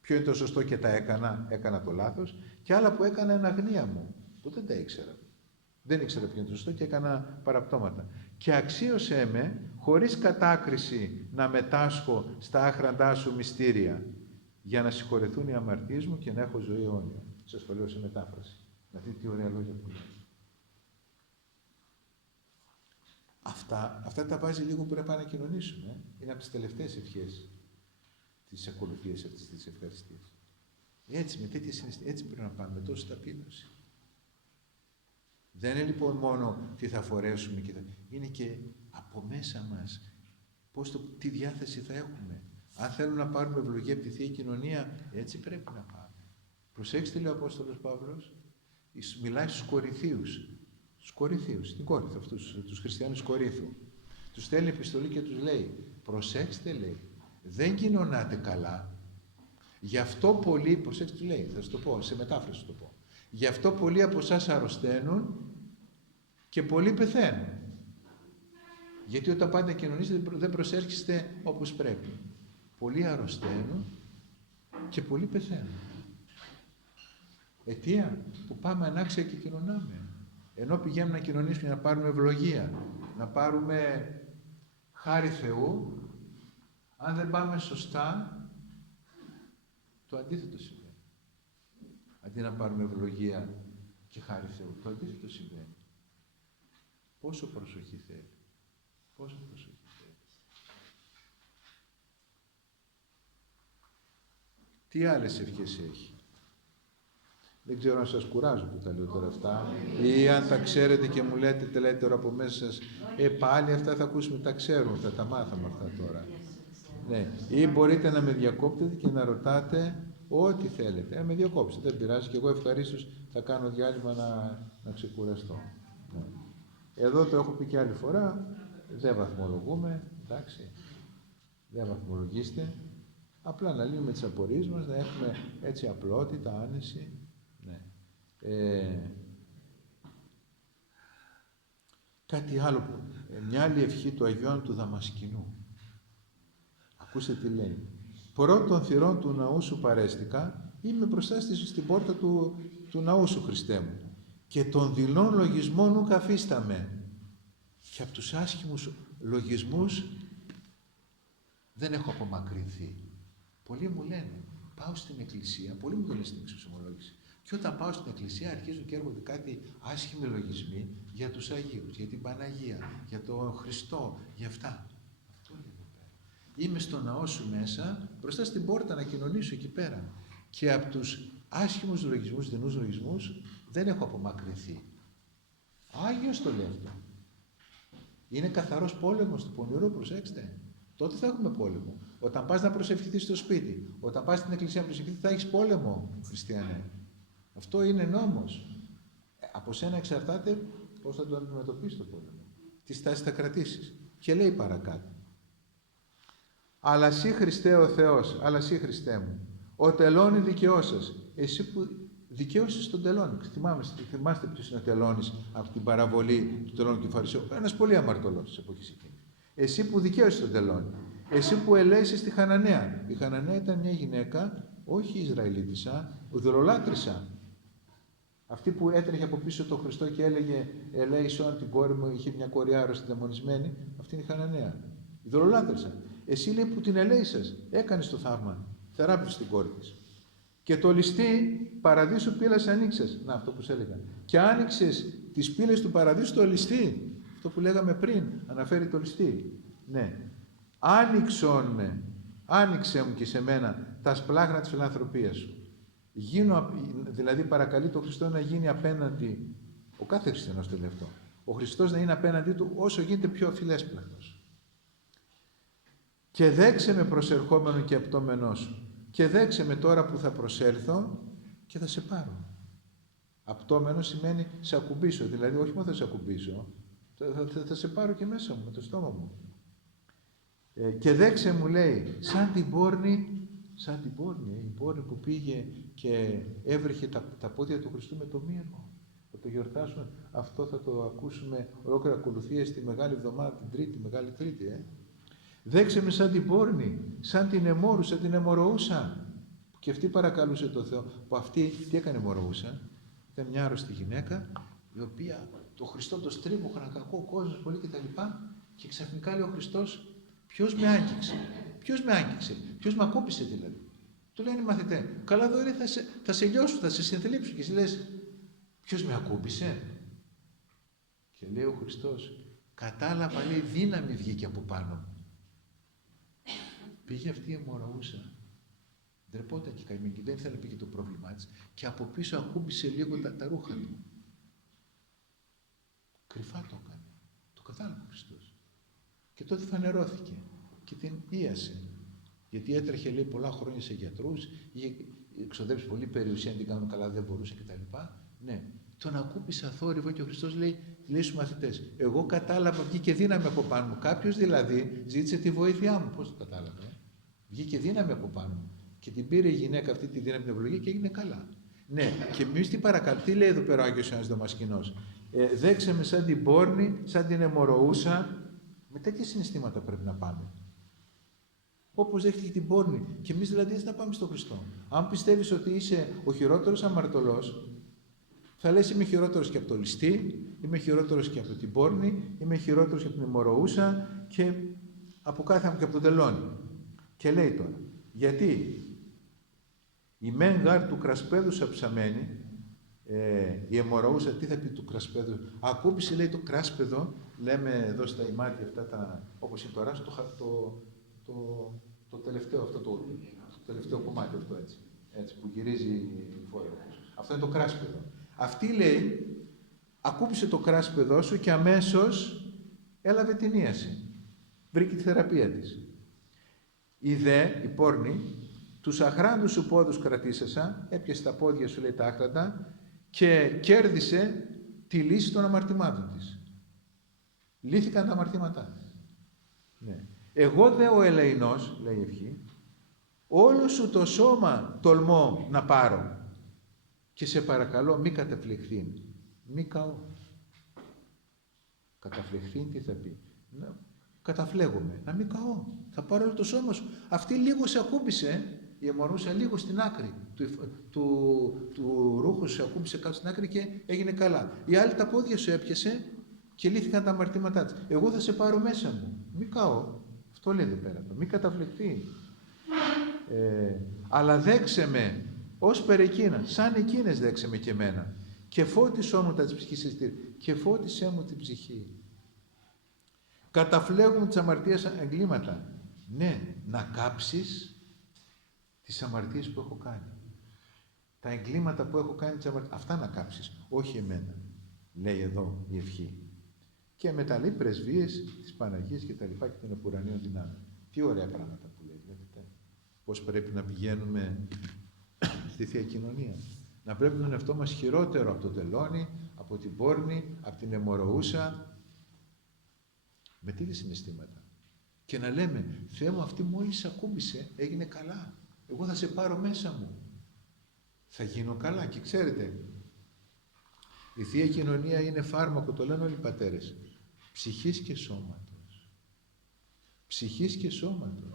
ποιο είναι το σωστό και τα έκανα το λάθος, και άλλα που έκανα εν αγνία μου, που δεν τα ήξερα. Δεν ήξερα ποιο είναι το σωστό και έκανα παραπτώματα. Και αξίωσέ με, χωρίς κατάκριση, να μετάσχω στα άχραντά σου μυστήρια, για να συγχωρεθούν οι αμαρτίες μου και να έχω ζωή αιώνια. Σας το λέω σε μετάφραση. Να δείτε τι ωραία λόγια που λέει. Αυτά τα βάζει λίγο που πρέπει να κοινωνήσουμε. Είναι από τις τελευταίες ευχές της ακολουθίας αυτής της ευχαριστίας. Έτσι, με τέτοια συναισθήματα, έτσι πρέπει να πάμε, με τόση ταπείνωση. Δεν είναι λοιπόν μόνο τι θα φορέσουμε, είναι και από μέσα μας τι διάθεση θα έχουμε. Αν θέλουμε να πάρουμε ευλογία από τη Θεία Κοινωνία, έτσι πρέπει να πάμε. Προσέξτε, λέει ο Απόστολος Παύλος, μιλάει στους Κορινθίους. Στους Κορινθίους, στην Κόρινθο, αυτούς τους χριστιανούς Κορίνθου. Τους στέλνει επιστολή και τους λέει, προσέξτε, λέει, δεν κοινωνάτε καλά. Γι' αυτό πολλοί, προσέξτε, του λέει, θα σου το πω, σε μετάφραση σου το πω. Γι' αυτό πολλοί από εσάς αρρωσταίνουν και πολλοί πεθαίνουν. Γιατί όταν πάτε να κοινωνήσετε δεν προσέρχεστε όπως πρέπει. Πολλοί αρρωσταίνουν και πολλοί πεθαίνουν. Αιτία που πάμε ανάξια και κοινωνάμε. Ενώ πηγαίνουμε να κοινωνήσουμε, να πάρουμε ευλογία, να πάρουμε χάρη Θεού, αν δεν πάμε σωστά, το αντίθετο συμβαίνει. Αντί να πάρουμε ευλογία και χάρη Θεού, το αντίθετο συμβαίνει. Πόσο προσοχή θέλει. Πόσο προσοχή θέλει. Τι άλλες ευχές έχει. Δεν ξέρω αν σας κουράζω που τα λέω τώρα αυτά ή αν τα ξέρετε και μου λέτε τώρα από μέσα σας πάλι αυτά θα ακούσουμε, τα ξέρουμε, θα τα μάθαμε αυτά τώρα. Ναι. Ή μπορείτε να με διακόπτετε και να ρωτάτε ό,τι θέλετε. Με διακόψετε, δεν πειράζει και εγώ ευχαρίστως θα κάνω διάλειμμα να ξεκουραστώ. Ναι. Εδώ το έχω πει και άλλη φορά, δεν βαθμολογούμε, εντάξει, δεν βαθμολογήστε. Απλά να λύνουμε τις απορίες μας, να έχουμε έτσι απλότητα, άνεση. Ναι. Κάτι άλλο, μια άλλη ευχή του Αγιών του Δαμασκηνού. Ακούστε τι λέει. Πρώτων θυρών του ναού σου παρέστηκα, είμαι μπροστά στην πόρτα του ναού σου, Χριστέ μου. Και των δειλών λογισμών ουκ αφίσταμε. Και από τους άσχημους λογισμούς δεν έχω απομακρυνθεί. Πολλοί μου λένε, πάω στην εκκλησία, πολλοί μου το λένε στην εξωσομολόγηση. Και όταν πάω στην εκκλησία αρχίζουν και έρχονται κάτι άσχημοι λογισμοί για τους Αγίους, για την Παναγία, για τον Χριστό, για αυτά. Αυτό είναι εδώ πέρα. Είμαι στο ναό σου μέσα, μπροστά στην πόρτα να κοινωνήσω εκεί πέρα. Και από τους άσχημους λογισμούς, δεινούς λογισμούς, δεν έχω απομακρυνθεί. Άγιος το λέει αυτό. Είναι καθαρός πόλεμος του πονηρού, προσέξτε. Τότε θα έχουμε πόλεμο. Όταν πας να προσευχηθείς στο σπίτι, όταν πας στην εκκλησία να προσευχηθείς, θα έχεις πόλεμο, χριστιανέ. Αυτό είναι νόμος. Από σένα εξαρτάται πώς θα το αντιμετωπίσεις το πόλεμο. Τι στάση θα κρατήσεις. Και λέει παρακάτω. Αλλά εσύ Χριστέ ο Θεός, αλλά εσύ Χριστέ μου, ο τελώνη δικαιώσας. Εσύ που δικαίωσες τον τελώνη. Θυμάστε ποιος είναι ο τελώνης από την παραβολή του τελώνη του Φαρισαίου. Ένας πολύ αμαρτωλός της εποχής εκείνης. Εσύ που δικαίωσες τον τελώνη. Εσύ που ελέησες τη Χαναναία. Η Χαναναία ήταν μια γυναίκα, όχι Ισραηλίτισσα, ουδωλολάτρησα. Αυτή που έτρεχε από πίσω τον Χριστό και έλεγε ελέησον την κόρη μου, είχε μια κόρη άρρωστη, δαιμονισμένη. Αυτή είναι η Χαναναία. Ουδωλολάτρησα. Εσύ λέει που την ελέησες, έκανες το θαύμα. Θεράπευσες την κόρη της. Και το ληστή παραδείσου πύλας ανοίξες. Να, αυτό που σου έλεγα. Και άνοιξες τις πύλες του παραδείσου το ληστή. Αυτό που λέγαμε πριν, αναφέρει το ληστή. Ναι. Άνοιξε μου και σε μένα τα σπλάχνα της φιλανθρωπίας σου. Δηλαδή παρακαλεί τον Χριστό να γίνει απέναντι, ο κάθε χριστιανός το λέει αυτό, ο Χριστός να είναι απέναντί του όσο γίνεται πιο φιλέσπλαχνος. Και δέξε με προσερχόμενο και απτόμενό σου. Και δέξε με τώρα που θα προσέλθω και θα σε πάρω. Απτόμενο σημαίνει σε ακουμπήσω, δηλαδή όχι μόνο θα σε ακουμπήσω, θα σε πάρω και μέσα μου, με το στόμα μου. Και δέξε μου λέει, σαν την πόρνη, η πόρνη που πήγε και έβρεχε τα πόδια του Χριστού με το μύρο. Θα το γιορτάσουμε, αυτό θα το ακούσουμε ολόκληρα ακολουθία στη Μεγάλη Εβδομάδα, την Τρίτη, Μεγάλη Τρίτη. Δέξε με σαν την πόρνη, σαν την εμόρουσα, την εμοροούσα. Και αυτή παρακαλούσε το Θεό. Που αυτή τι έκανε εμοροούσα? Ήταν μια άρρωστη γυναίκα, η οποία το Χριστό το στρίβωχαν κακό κόσμο πολύ κτλ. Και ξαφνικά λέει ο Χριστός, ποιος με άγγιξε, ποιος με ακούπησε δηλαδή. Του λένε οι μαθητές, καλά δωρή θα σε λιώσω, θα σε συνθλίψω. Και εσύ λες, ποιος με ακούπησε? Και λέει ο Χριστός, κατάλαβα, λέει, δύναμη βγήκε από πάνω μου. Πήγε αυτή η αιμορροούσα, ντρεπόταν και καημένη, δεν ήθελε να πήγε το πρόβλημά της και από πίσω ακούμπησε λίγο τα ρούχα του. Κρυφά το έκανε. Το κατάλαβε ο Χριστός. Και τότε φανερώθηκε και την ίασε. Γιατί έτρεχε, λέει, πολλά χρόνια σε γιατρούς, είχε εξοδέψει πολύ περιουσία, αν την κάνουν καλά δεν μπορούσε κτλ. Ναι, τον ακούπησε αθόρυβο και ο Χριστός λέει στους μαθητές, εγώ κατάλαβα, βγήκε δύναμη από πάνω μου. Κάποιος δηλαδή ζήτησε τη βοήθειά μου. Πώς το κατάλαβε? Βγήκε δύναμη από πάνω μου. Και την πήρε η γυναίκα αυτή τη δύναμη την ευλογία και έγινε καλά. Ναι, και εμείς τι παρακαλώ, τι λέει εδώ πέρα ο Άγιος Ιωάννης Δαμασκηνός? Δέξε με σαν την πόρνη, σαν την αιμορροούσα, Με τέτοια συναισθήματα πρέπει να πάμε. Όπως δέχτηκε την πόρνη. Και εμείς δηλαδή έτσι να πάμε στον Χριστό. Αν πιστεύεις ότι είσαι ο χειρότερος αμαρτωλός, θα λες είμαι χειρότερος και από το ληστή, είμαι χειρότερος και από την πόρνη, είμαι χειρότερος και από την αιμορροούσα και από κάθε και από τον τελώνη. Και λέει τώρα, γιατί η μεν γάρ του κρασπέδου αψαμένη, η αιμορροούσα, τι θα πει του κρασπέδου, ακούμπησε λέει το κράσπεδο, λέμε εδώ στα ημάτια αυτά, όπως είναι τώρα, το τελευταίο, το τελευταίο κομμάτι αυτό έτσι που γυρίζει η φόρα. Αυτό είναι το κράσπεδο. Αυτή λέει, ακούμπησε το κράσπεδό σου και αμέσως έλαβε την ίαση. Βρήκε τη θεραπεία της. Η πόρνη, τους αχράντους σου πόδους κρατήσασα, έπιασε τα πόδια σου λέει τα άχρατα και κέρδισε τη λύση των αμαρτημάτων της. Λύθηκαν τα αμαρτήματά της. Ναι. Εγώ δε ο ελεηνός, λέει η ευχή, όλο σου το σώμα τολμώ να πάρω και σε παρακαλώ μη καταφλεχθήν, μη καώ. Καταφλεχθήν τι θα πει? Καταφλέγομαι, να μην καώ. Θα πάρω όλο το σώμα σου. Αυτή λίγο σε ακούμπησε, η αιμορροούσα λίγο στην άκρη του ρούχου σου ακούμπησε κάτω στην άκρη και έγινε καλά. Η άλλη τα πόδια σου έπιασε και λύθηκαν τα αμαρτήματά της. Εγώ θα σε πάρω μέσα μου. Μη καώ. Αυτό λέει εδώ πέρα. Μη καταφλεχθεί. Αλλά δέξε με ως περ εκείνα, σαν εκείνες δέξε με και εμένα. Και φώτισό μου τα της ψυχής εστήρ. Και φώτισέ μου την ψυχή. Καταφλέγουν τις αμαρτίες εγκλήματα. Ναι, να κάψεις τις αμαρτίες που έχω κάνει. Τα εγκλήματα που έχω κάνει, αυτά να κάψεις, όχι εμένα. Λέει εδώ η ευχή. Και μετά λέει πρεσβείες της Παναγίας και τα λοιπά και των επουρανίων δυνάμεων. Τι ωραία πράγματα που λέει, βλέπετε. Πώς πρέπει να πηγαίνουμε στη Θεία Κοινωνία. Να πρέπει τον εαυτό μας χειρότερο από το τελώνι, από την πόρνη, από την αιμορροούσα, με τέτοια συναισθήματα. Και να λέμε, Θεέ μου, αυτή μόλις ακούμπησε, έγινε καλά. Εγώ θα σε πάρω μέσα μου. Θα γίνω καλά. Και ξέρετε, η Θεία Κοινωνία είναι φάρμακο, το λένε όλοι οι πατέρες. Ψυχής και σώματος. Ψυχής και σώματος.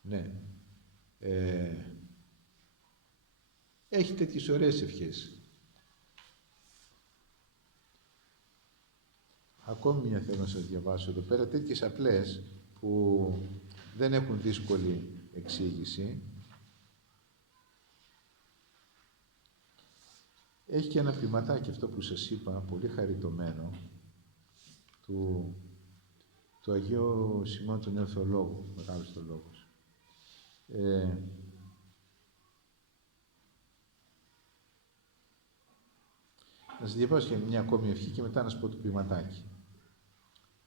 Ναι. Έχει τέτοιες ωραίες ευχές. Ακόμη μια θέλω να σας διαβάσω εδώ πέρα, τέτοιες απλές που δεν έχουν δύσκολη εξήγηση. Έχει και ένα ποιηματάκι αυτό που σας είπα, πολύ χαριτωμένο, του Αγίου Σιμών του Νέου Θεολόγου, μεγάλος θεολόγος. Να σας διαβάσω και μια ακόμη ευχή και μετά να σας πω το ποιηματάκι.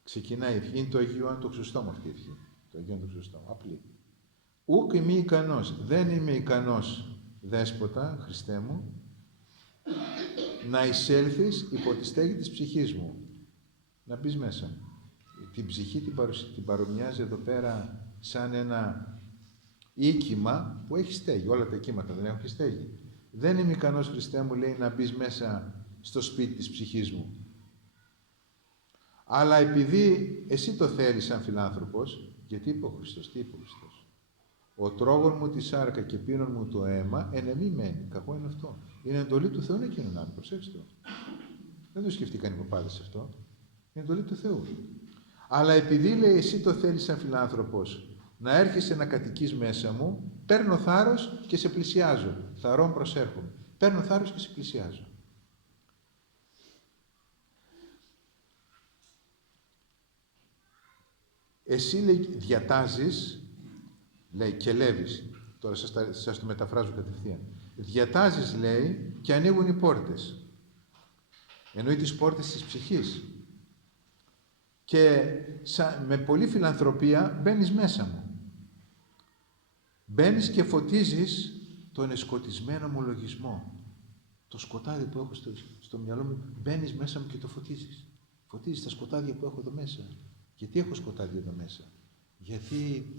Ξεκινάει η ευχή, είναι το Αγίου Ιωάννου το Χρυσόστομο αυτή η ευχή. Το Αγίου Ιωάννου το Χρυσόστομο, απλή. Ούκ είμαι ικανός, δεν είμαι ικανός, Δέσποτα, Χριστέ μου, να εισέλθεις υπό τη στέγη της ψυχής μου. Να μπεις μέσα. Την ψυχή την παρομοιάζει εδώ πέρα σαν ένα οίκημα που έχει στέγη. Όλα τα οίκηματα δεν έχουν στέγη. Δεν είμαι ικανός, Χριστέ μου, λέει, να μπεις μέσα στο σπίτι της ψυχής μου. Αλλά επειδή εσύ το θέλεις σαν φιλάνθρωπος, γιατί είπε ο Χριστός, τι είπε ο Χριστός? Ο τρόγων μου τη σάρκα και πίνων μου το αίμα, εν εμή μένει. Κακό είναι αυτό. Είναι εντολή του Θεού να κοινωνάμε, προσέξτε το. Δεν το σκεφτήκαν οι παπάδες αυτό. Είναι εντολή του Θεού. Αλλά επειδή, λέει, εσύ το θέλεις σαν φιλάνθρωπος, να έρχεσαι να κατοικείς μέσα μου, παίρνω θάρρος και σε πλησιάζω. Θαρών προσέρχομαι. Παίρνω θάρρος και σε πλησιάζω. Εσύ, λέει, διατάζεις, λέει, και λέβεις. Τώρα σας το μεταφράζω κατευθείαν. Διατάζεις, λέει, και ανοίγουν οι πόρτες. Εννοεί τις πόρτες της ψυχής. Και με πολλή φιλανθρωπία μπαίνεις μέσα μου. Μπαίνεις και φωτίζεις τον εσκοτισμένο μου λογισμό. Το σκοτάδι που έχω στο μυαλό μου, μπαίνεις μέσα μου και το φωτίζεις. Φωτίζεις τα σκοτάδια που έχω εδώ μέσα. Γιατί έχω σκοτάδια εδώ μέσα? Γιατί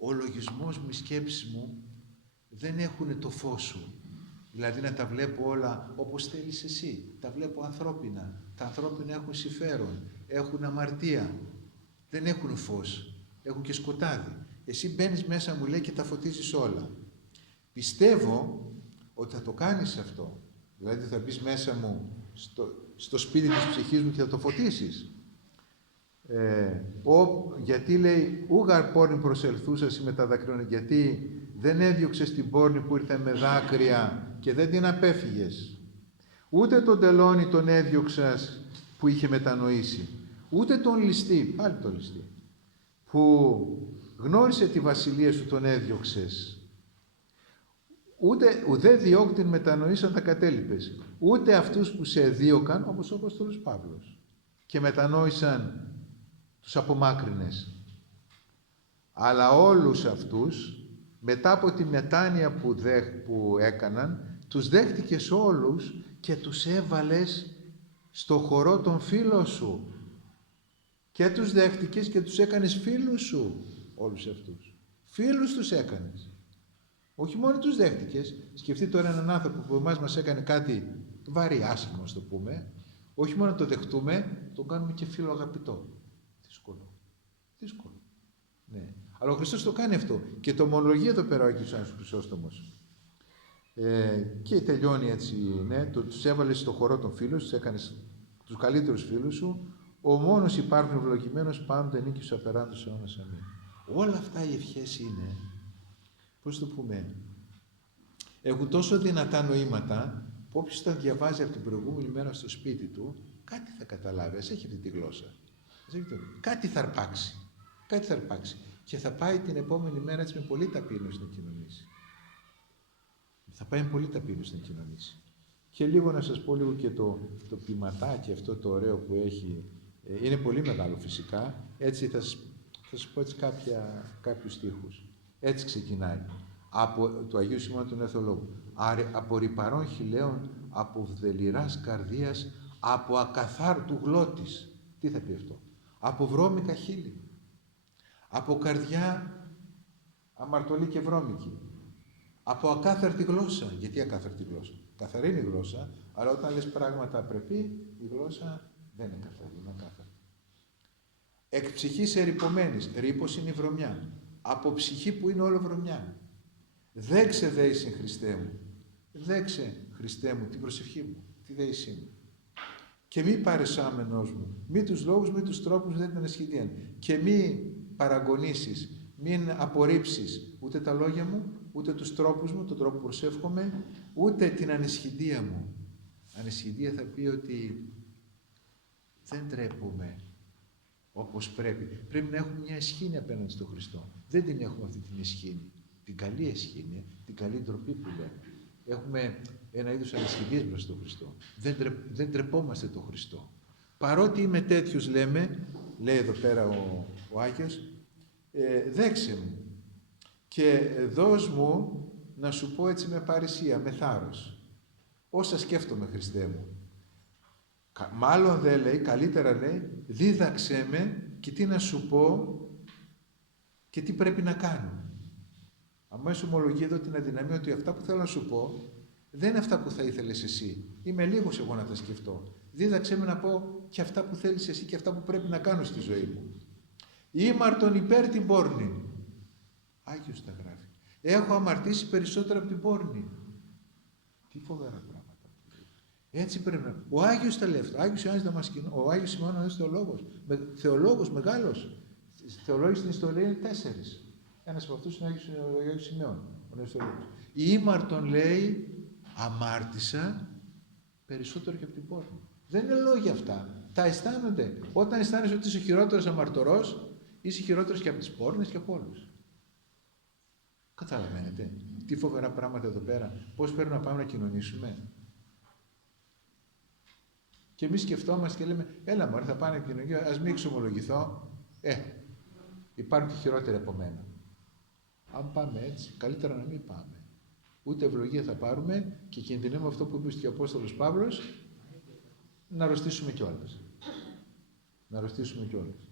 ο λογισμός μου, οι σκέψεις μου δεν έχουν το φως σου. Δηλαδή να τα βλέπω όλα όπως θέλεις εσύ. Τα βλέπω ανθρώπινα. Τα ανθρώπινα έχουν συμφέρον, έχουν αμαρτία. Δεν έχουν φως, έχουν και σκοτάδι. Εσύ μπαίνεις μέσα, μου λέει, και τα φωτίζεις όλα. Πιστεύω ότι θα το κάνεις αυτό. Δηλαδή θα μπεις μέσα μου στο σπίτι της ψυχής μου και θα το φωτίσεις. Γιατί λέει ούγαρ πόρνη προσελθούσας με τα δακρύων, γιατί δεν έδιωξες την πόρνη που ήρθε με δάκρυα και δεν την απέφυγες. Ούτε τον τελώνη τον έδιωξας που είχε μετανοήσει, ούτε τον ληστή, πάλι τον ληστή, που γνώρισε τη βασιλεία σου τον έδιωξες. Ουδέ διώκτην μετανοήσαν τα κατέλοιπες, ούτε αυτούς που σε δίωκαν, όπως ο Απόστολος Παύλος, και μετανόησαν τους απομάκρυνες. Αλλά όλους αυτούς, μετά από τη μετάνοια που έκαναν, τους δέχτηκες όλους και τους έβαλες στο χορό των φίλων σου. Και τους δέχτηκες και τους έκανες φίλους σου, όλους αυτούς. Φίλους τους έκανες. Όχι μόνο τους δέχτηκες. Σκεφτείτε τώρα έναν άνθρωπο που εμάς μας έκανε κάτι βαρύ, άσχημο, ας το πούμε. Όχι μόνο να το δεχτούμε, τον κάνουμε και φίλο αγαπητό. Δύσκολο. Δύσκολο. Ναι. Αλλά ο Χριστός το κάνει αυτό. Και το ομολογεί εδώ πέρα ο Άγιος Ιωάννης Χρυσόστομος. Και τελειώνει έτσι, ναι, τους έβαλες στο χορό των φίλων, τους έκανες τους καλύτερους φίλους σου. Ο μόνος υπάρχουν ευλογημένος πάντοτε νίκη σου απεράντως αιώνας. Αμήν. Όλα αυτά οι ευχές είναι, πώς το πούμε, έχουν τόσο δυνατά νοήματα που όποιος τα διαβάζει από την προηγούμενη μέρα στο σπίτι του, κάτι θα καταλάβει, ας έχει αυτή τη γλώσσα. Κάτι θα αρπάξει. Κάτι θα αρπάξει. Και θα πάει την επόμενη μέρα έτσι με πολύ ταπείνωση να κοινωνήσει. Θα πάει με πολύ ταπείνωση να κοινωνήσει. Και λίγο να σας πω λίγο και το ποιηματάκι αυτό το ωραίο που έχει. Είναι πολύ μεγάλο φυσικά. Έτσι θα σας πω έτσι κάποιους στίχους. Έτσι ξεκινάει. Από του Αγίου Σιμώνα του Νεοθεολόγου. Από ρυπαρών χιλέων, από βδελιράς καρδίας, από ακαθάρτου γλώτης. Τι θα πει αυτό? Από βρώμικα χείλη. Από καρδιά αμαρτωλή και βρώμικη. Από ακάθαρτη γλώσσα. Γιατί ακάθαρτη γλώσσα? Καθαρή είναι η γλώσσα, αλλά όταν λες πράγματα απρεπή, η γλώσσα δεν είναι καθαρή, είναι ακάθαρτη. Εκ ψυχής ερειπωμένης. Ρήπος είναι η βρωμιά. Από ψυχή που είναι όλο βρωμιά. Δέξε δέησιν Χριστέ μου. Δέξε Χριστέ μου την προσευχή μου, τη δέησή μου. Και μη παρεσάμενος μου, μη τους λόγους, μη τους τρόπους, δεν την ασχηδίαν. Και μη παραγωνίσεις, μην απορρίψεις ούτε τα λόγια μου, ούτε τους τρόπους μου, τον τρόπο που προσεύχομαι, ούτε την ανισχυδία μου. Ανισχυδία θα πει ότι δεν τρέπομαι όπως πρέπει. Πρέπει να έχουμε μια εσχήνη απέναντι στον Χριστό. Δεν την έχουμε αυτή την εσχήνη. Την καλή εσχήνη, την καλή ντροπή που λέμε. Έχουμε ένα είδος ανισχυδίας μπροστά στον Χριστό. Δεν τρεπόμαστε τον Χριστό. Παρότι είμαι τέτοιος, λέμε, λέει εδώ πέρα ο Άγιος, δέξε μου και δώσ' μου να σου πω έτσι με παρησία, με θάρρος, όσα σκέφτομαι Χριστέ μου. Μάλλον δεν λέει, καλύτερα λέει, δίδαξέ με και τι να σου πω και τι πρέπει να κάνω. Αμέσως ομολογεί εδώ την αδυναμία ότι αυτά που θέλω να σου πω δεν είναι αυτά που θα ήθελες εσύ. Είμαι λίγος εγώ να τα σκεφτώ. Δίδαξέ με να πω και αυτά που θέλεις εσύ και αυτά που πρέπει να κάνω στη ζωή μου. Ήμαρτον υπέρ την πόρνη. Άγιος τα γράφει. Έχω αμαρτήσει περισσότερο από την πόρνη. Τι φοβερά πράγματα. Έτσι πρέπει να. Ο Άγιος τα λέει αυτά. Ο Άγιος Ιωάννης Δαμασκηνός, ο Άγιος Σιμώνας θεολόγος μεγάλος. Θεολόγοι στην ιστορία είναι 4. Ένας από αυτούς είναι ο Άγιος Σημειών, ο Νεοστολόγος. Η ήμαρτον λέει, αμάρτησα περισσότερο και από την πόρνη. Δεν είναι λόγια αυτά. Τα αισθάνονται. Όταν αισθάνεσαι ότι είσαι χειρότερος αμαρτωρός, είσαι χειρότερος και από τις πόρνες και από όλους. Καταλαβαίνετε τι φοβερά πράγματα εδώ πέρα. Πώς πρέπει να πάμε να κοινωνήσουμε. Και εμείς σκεφτόμαστε και λέμε, έλα μωρέ, θα πάνε να κοινωνήσουμε, ας μην εξομολογηθώ. Υπάρχουν και χειρότεροι από μένα. Αν πάμε έτσι, καλύτερα να μην πάμε. Ούτε ευλογία θα πάρουμε και κινδυνεύουμε αυτό που είπε και ο Απόστολος Παύλος, να αρρωστήσουμε κιόλας. Να αρρωστήσουμε κιόλας.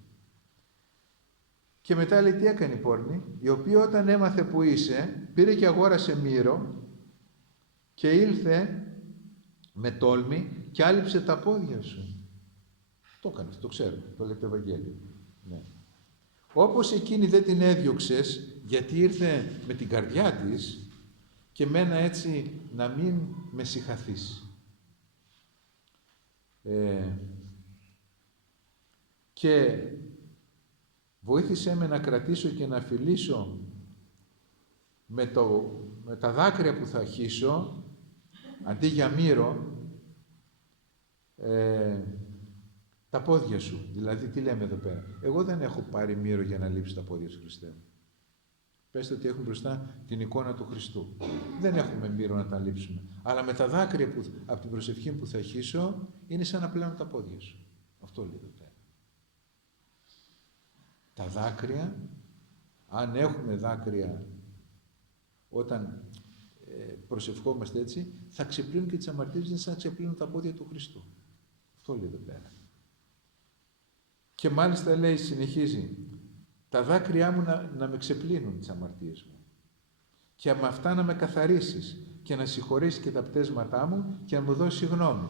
Και μετά λέει τι έκανε η πόρνη, η οποία όταν έμαθε που είσαι, πήρε και αγόρασε μύρο και ήλθε με τόλμη και άλυψε τα πόδια σου. Το έκανε, το ξέρω, το λέει το Ευαγγέλιο. Ναι. Όπως εκείνη δεν την έδιωξες, γιατί ήρθε με την καρδιά της και μένα έτσι να μην με συγχαθείς. Και βοήθησέ με να κρατήσω και να φιλήσω με τα δάκρυα που θα χύσω, αντί για μύρο, τα πόδια σου. Δηλαδή, τι λέμε εδώ πέρα. Εγώ δεν έχω πάρει μύρο για να λείψω τα πόδια του Χριστέ μου. Πέστε ότι έχουν μπροστά την εικόνα του Χριστού. Δεν έχουμε μύρο να τα λείψουμε. Αλλά με τα δάκρυα που, από την προσευχή που θα χύσω, είναι σαν να πλένω τα πόδια σου. Αυτό λέει εδώ πέρα. Τα δάκρυα, αν έχουμε δάκρυα όταν προσευχόμαστε έτσι, θα ξεπλύνουν και τις αμαρτίες, δεν σαν να ξεπλύνουν τα πόδια του Χριστού. Αυτό λέει εδώ πέρα. Και μάλιστα λέει, συνεχίζει, τα δάκρυά μου να με ξεπλύνουν τις αμαρτίες μου και με αυτά να με καθαρίσεις και να συγχωρήσεις και τα πτέσματά μου και να μου δώσεις συγγνώμη.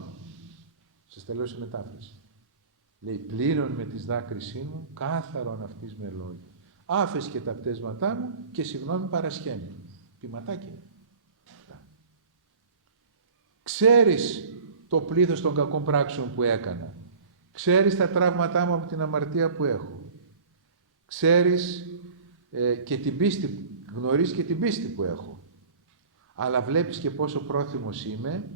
Σας τα λέω σε μετάφραση. Λέει, πλύνων με τις δάκρυσή μου, κάθαρον αυτής με λόγια. Άφες και τα πτέσματά μου και συγγνώμη παρασχέμη. Ποιηματάκια. Ξέρεις το πλήθος των κακών πράξεων που έκανα. Ξέρεις τα τραύματά μου από την αμαρτία που έχω. Ξέρεις και την πίστη, γνωρίζεις και την πίστη που έχω. Αλλά βλέπεις και πόσο πρόθυμος είμαι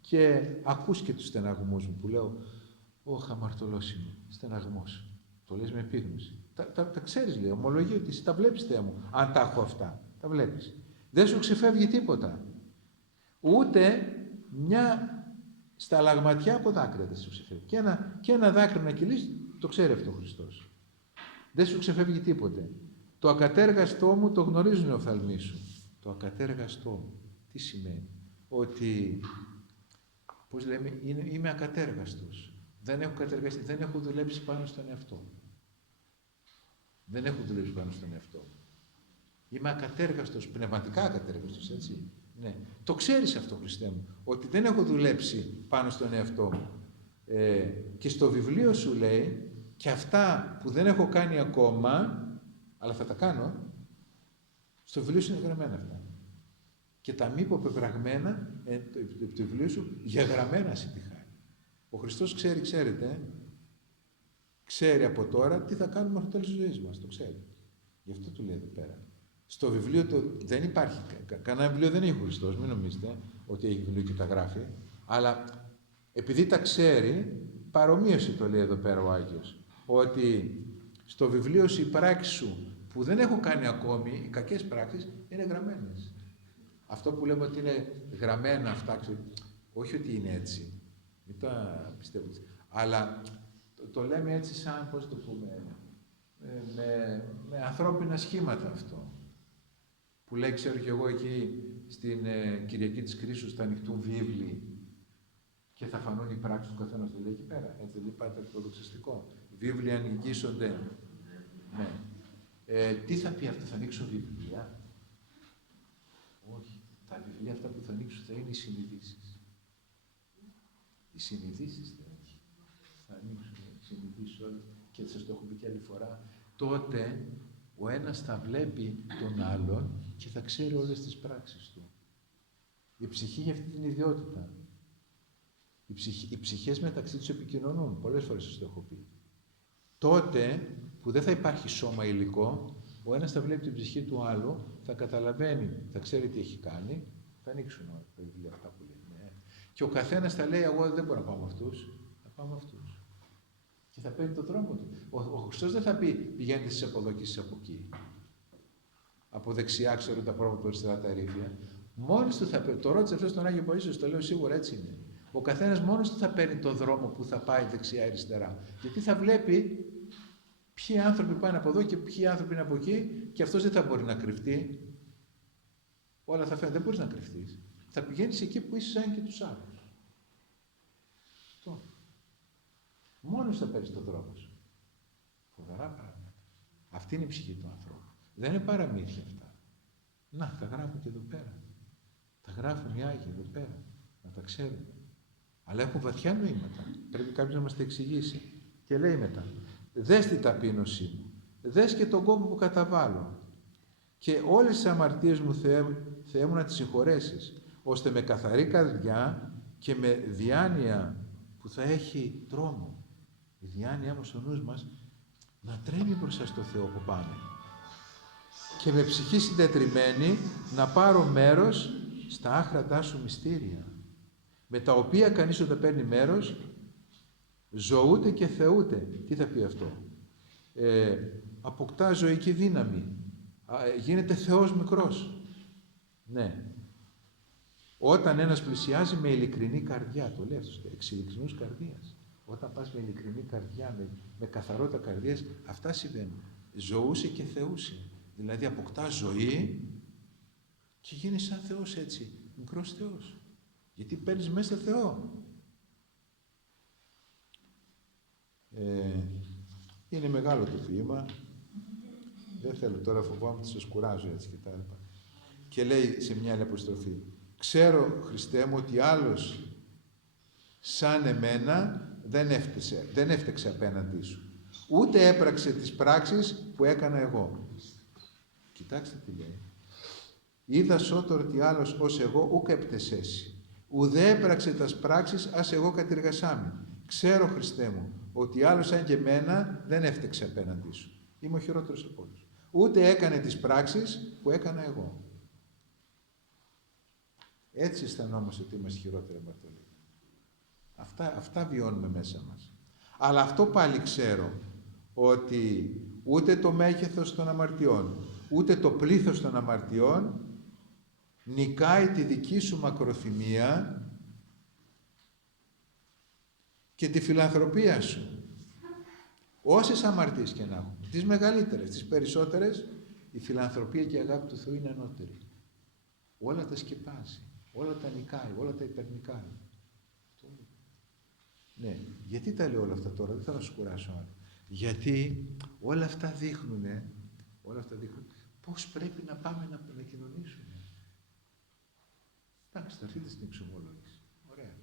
και ακούς και τους στεναγμούς μου που λέω «Ωχ, αμαρτωλός είμαι, στεναγμός». Το λες με επίγνωση. Τα ξέρεις, λέει, ομολογεί ότι εσύ τα βλέπεις, Θεέ μου, αν τα έχω αυτά. Τα βλέπεις. Δεν σου ξεφεύγει τίποτα. Ούτε μια σταλαγματιά από δάκρυα δεν σου ξεφεύγει. Και ένα δάκρυ να κυλήσει, το ξέρει αυτό ο Χριστός. Δεν σου ξεφεύγει τίποτε. Το ακατέργαστό μου το γνωρίζουν οι οφθαλμοί σου. Το ακατέργαστό μου. Τι σημαίνει? Ότι, πώς λέμε, είμαι ακατέργαστος. Δεν έχω κατεργαστεί, δεν έχω δουλέψει πάνω στον εαυτό μου. Δεν έχω δουλέψει πάνω στον εαυτό μου. Είμαι ακατέργαστος, πνευματικά ακατέργαστος, έτσι. Ναι. Το ξέρεις αυτό, Χριστέ μου, ότι δεν έχω δουλέψει πάνω στον εαυτό μου. Και στο βιβλίο σου λέει, και αυτά που δεν έχω κάνει ακόμα, αλλά θα τα κάνω, στο βιβλίο σου είναι γραμμένα αυτά. Και τα μη υποπεπραγμένα, το βιβλίο σου, για γραμμένα σε τη χάρη. Ο Χριστός ξέρει, ξέρετε, ξέρει από τώρα τι θα κάνουμε μέχρι το τέλος της ζωής μας, το ξέρει. Γι' αυτό του λέει εδώ πέρα. Στο βιβλίο δεν υπάρχει, κανένα βιβλίο δεν έχει ο Χριστός, μην νομίζετε ότι έχει βιβλίο και τα γράφει, αλλά επειδή τα ξέρει, παρομοίωσε το λέει εδώ πέρα ο Άγιος, ότι στο βιβλίο σου οι πράξεις σου που δεν έχω κάνει ακόμη, οι κακές πράξεις, είναι γραμμένες. Αυτό που λέμε ότι είναι γραμμένα αυτά, όχι ότι είναι έτσι, μην τα πιστεύετε, αλλά το λέμε έτσι σαν, πώς το πούμε, με ανθρώπινα σχήματα αυτό. Που λέει, ξέρω και εγώ εκεί στην Κυριακή της Κρίσους θα ανοιχτούν βίβλοι και θα φανούν οι πράξεις του καθένας, το λέει εκεί πέρα. Έτσι δεν λέει πάτε το δοξαστικό. Βίβλοι ανοιγήσονται. Ναι. Τι θα πει αυτό, θα ανοίξω βιβλία? Όχι. Τα βιβλία αυτά που θα ανοίξουν θα είναι οι συνειδήσεις. Οι συνειδήσεις θα ανοίξουν οι συνειδήσεις όλες. Και σας το έχω πει και άλλη φορά. Τότε ο ένας θα βλέπει τον άλλον και θα ξέρει όλες τις πράξεις του. Η ψυχή έχει αυτή την ιδιότητα. Οι ψυχές μεταξύ τους επικοινωνούν. Πολλές φορές σας το έχω πει. Τότε που δεν θα υπάρχει σώμα υλικό, ο ένας θα βλέπει την ψυχή του άλλου, θα καταλαβαίνει, θα ξέρει τι έχει κάνει, θα ανοίξουν όλα τα βιβλία αυτά που λένε. Και ο καθένας θα λέει, εγώ δεν μπορώ να πάω με αυτούς, θα πάω με αυτούς. Και θα παίρνει τον δρόμο του. Ο Χριστός δεν θα πει, πηγαίνετε εσείς από εδώ και εσείς από εκεί. Από δεξιά ξέρω τα πρόβατα, από αριστερά τα ερήφια. Μόνος του θα παίρνει. Το ρώτησε αυτό στον Άγιο Παΐσιο, το λέω σίγουρα έτσι είναι. Ο καθένας μόνος του θα παίρνει τον δρόμο που θα πάει δεξιά-αριστερά. Γιατί θα βλέπει ποιοι άνθρωποι πάνε από εδώ και ποιοι άνθρωποι είναι από εκεί, και αυτός δεν θα μπορεί να κρυφτεί. Όλα θα φαίνονται, δεν μπορείς να κρυφτείς. Θα πηγαίνεις εκεί που είσαι σαν και τους άλλους. Αυτό. Μόνος θα παίρνεις τον δρόμο σου. Φοβερά πράγματα. Αυτή είναι η ψυχή του ανθρώπου. Δεν είναι παραμύθια αυτά. Να, τα γράφω και εδώ πέρα. Τα γράφουν οι Άγιοι εδώ πέρα, να τα ξέρουμε. Αλλά έχουν βαθιά νοήματα. Πρέπει κάποιος να μας τα εξηγήσει. Και λέει μετά, δες την ταπείνωσή μου, δες και τον κόπο που καταβάλω. Και όλες τις αμαρτίες μου, Θεέ μου, να τις συγχωρέσεις, ώστε με καθαρή καρδιά και με διάνοια που θα έχει τρόμο. Η διάνοια όμως ο νους μας να τρέμει μπροστά στο Θεό που πάμε. Και με ψυχή συντετριμμένη να πάρω μέρος στα άχρατά σου μυστήρια, με τα οποία κανείς όταν παίρνει μέρος ζωούται και θεούται. Τι θα πει αυτό? Αποκτά ζωική δύναμη. Γίνεται Θεός μικρός. Ναι. Όταν ένας πλησιάζει με ειλικρινή καρδιά, το λέει αυτό, εξ ειλικρινούς καρδίας. Όταν πας με ειλικρινή καρδιά, με καθαρότητα καρδίας, αυτά συμβαίνουν. Ζωούσε και θεούσε. Δηλαδή αποκτά ζωή και γίνεις σαν Θεός έτσι, μικρός Θεός. Γιατί παίρνεις μέσα Θεό. Είναι μεγάλο το ποίημα. Δεν θέλω τώρα, φοβάμαι ότι σας κουράζω έτσι και τα λοιπά. Και λέει σε μια άλλη αποστροφή, ξέρω, Χριστέ μου, ότι άλλος σαν εμένα δεν έφταξε απέναντί σου. Ούτε έπραξε τις πράξεις που έκανα εγώ. Κοιτάξτε τι λέει. Είδα σώτορ ότι άλλος ως εγώ ούκ έπτεσέσαι. Ουδέ έπραξε τας πράξεις ας εγώ κατηργασάμι. Ξέρω, Χριστέ μου, ότι άλλος σαν και εμένα δεν έφταξε απέναντί σου. Είμαι ο χειρότερος από όλους. Ούτε έκανε τις πράξεις που έκανα εγώ. Έτσι αισθανόμαστε ότι είμαστε χειρότεροι αμαρτωλοί. Αυτά βιώνουμε μέσα μας. Αλλά αυτό πάλι ξέρω, ότι ούτε το μέγεθος των αμαρτιών, ούτε το πλήθος των αμαρτιών νικάει τη δική σου μακροθυμία και τη φιλανθρωπία σου. Όσες αμαρτίες και να έχουν, τις μεγαλύτερες, τις περισσότερες, η φιλανθρωπία και η αγάπη του Θεού είναι ανώτερη. Όλα τα σκεπάζει, όλα τα νικάει, όλα τα υπερνικάει. Ναι, γιατί τα λέω όλα αυτά τώρα, δεν θα σας κουράσω άλλο. Γιατί όλα αυτά δείχνουν πώς πρέπει να πάμε να κοινωνήσουμε. Εντάξει, θα έρθετε στην εξομολόγηση. Ωραία.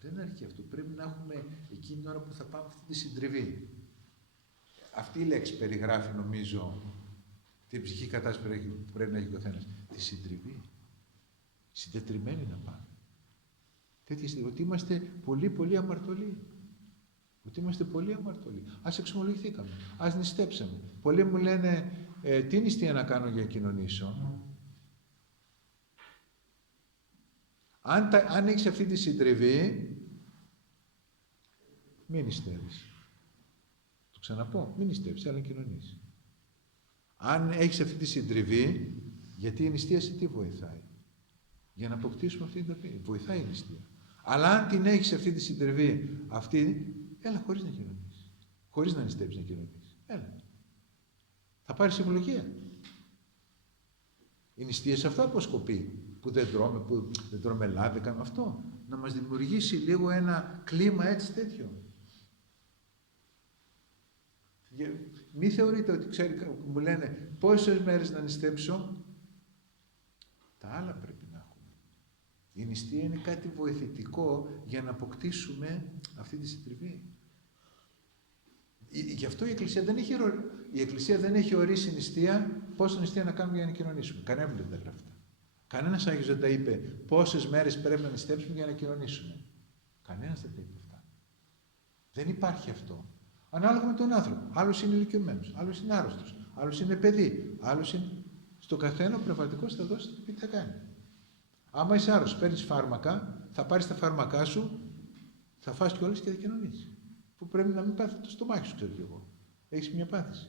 Δεν αρκεί αυτό. Πρέπει να έχουμε εκείνη την ώρα που θα πάμε αυτή τη συντριβή. Αυτή η λέξη περιγράφει, νομίζω, την ψυχική κατάσταση που πρέπει να έχει ο καθένας. Τη συντριβή. Συντετριμμένοι να πάμε. Τέτοια στιγμή, ότι είμαστε πολύ αμαρτωλοί. Ότι είμαστε πολύ αμαρτωλοί. Ας εξομολογηθήκαμε. Ας νηστέψαμε. Πολλοί μου λένε, τι νηστεία να κάνω για να κοινωνήσω. Αν έχεις αυτή τη συντριβή, μην νηστεύεις. Το ξαναπώ, μην νηστεύεις, αλλά κοινωνείς. Αν έχεις αυτή τη συντριβή, γιατί η νηστεία σε τι βοηθάει? Για να αποκτήσουμε αυτή την ταπείνη. Βοηθάει η νηστεία. Αλλά αν την έχεις αυτή τη συντριβή, έλα χωρίς να κοινωνείς. Χωρίς να νηστεύεις να κοινωνείς. Έλα. Θα πάρεις ευλογία. Η νηστεία σε αυτό αποσκοπεί. Που δεν τρώμε λάδι, κάνουμε αυτό. Να μας δημιουργήσει λίγο ένα κλίμα έτσι τέτοιο. Μη θεωρείτε ότι μου λένε πόσες μέρες να νηστέψω. Τα άλλα πρέπει να έχουμε. Η νηστεία είναι κάτι βοηθητικό για να αποκτήσουμε αυτή τη συντριβή. Γι' αυτό η Εκκλησία δεν έχει ορίσει νηστεία, πόσα νηστεία να κάνουμε για να κοινωνήσουμε. Κανένα δεν τα γράφει. Κανένας Άγιος δεν τα είπε πόσες μέρες πρέπει να νηστέψουμε για να κοινωνήσουμε. Κανένας δεν τα είπε αυτά. Δεν υπάρχει αυτό. Ανάλογα με τον άνθρωπο. Άλλος είναι ηλικιωμένος, άλλος είναι άρρωστος, άλλος είναι παιδί, άλλος είναι... Στο καθένα ο πνευματικός θα δώσει τι θα κάνει. Άμα είσαι άρρωστος, παίρνεις φάρμακα, θα πάρεις τα φάρμακά σου, θα φας κιόλας και θα κοινωνήσεις. Που πρέπει να μην πάθει το στομάχι σου, ξέρω κι εγώ. Έχεις μια πάθηση.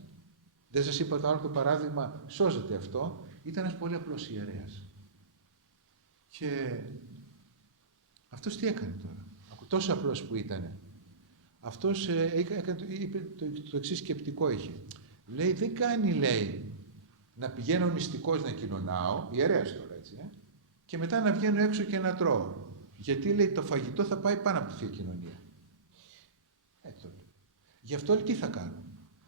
Δεν σας είπα το άλλο το παράδειγμα, σώζεται αυτό. Ήταν ένας πολύ απλός ιερέας. Και αυτός τι έκανε τώρα? Τόσο απλός που ήτανε. Αυτός είπε το εξής σκεπτικό είχε. Λέει, δεν κάνει, λέει, να πηγαίνω νηστικός να κοινωνάω, ιερέας τώρα έτσι, και μετά να βγαίνω έξω και να τρώω. Γιατί, λέει, το φαγητό θα πάει πάνω από τη Θεία Κοινωνία. Έτσι. Γι' αυτό, λέει, τι θα κάνω?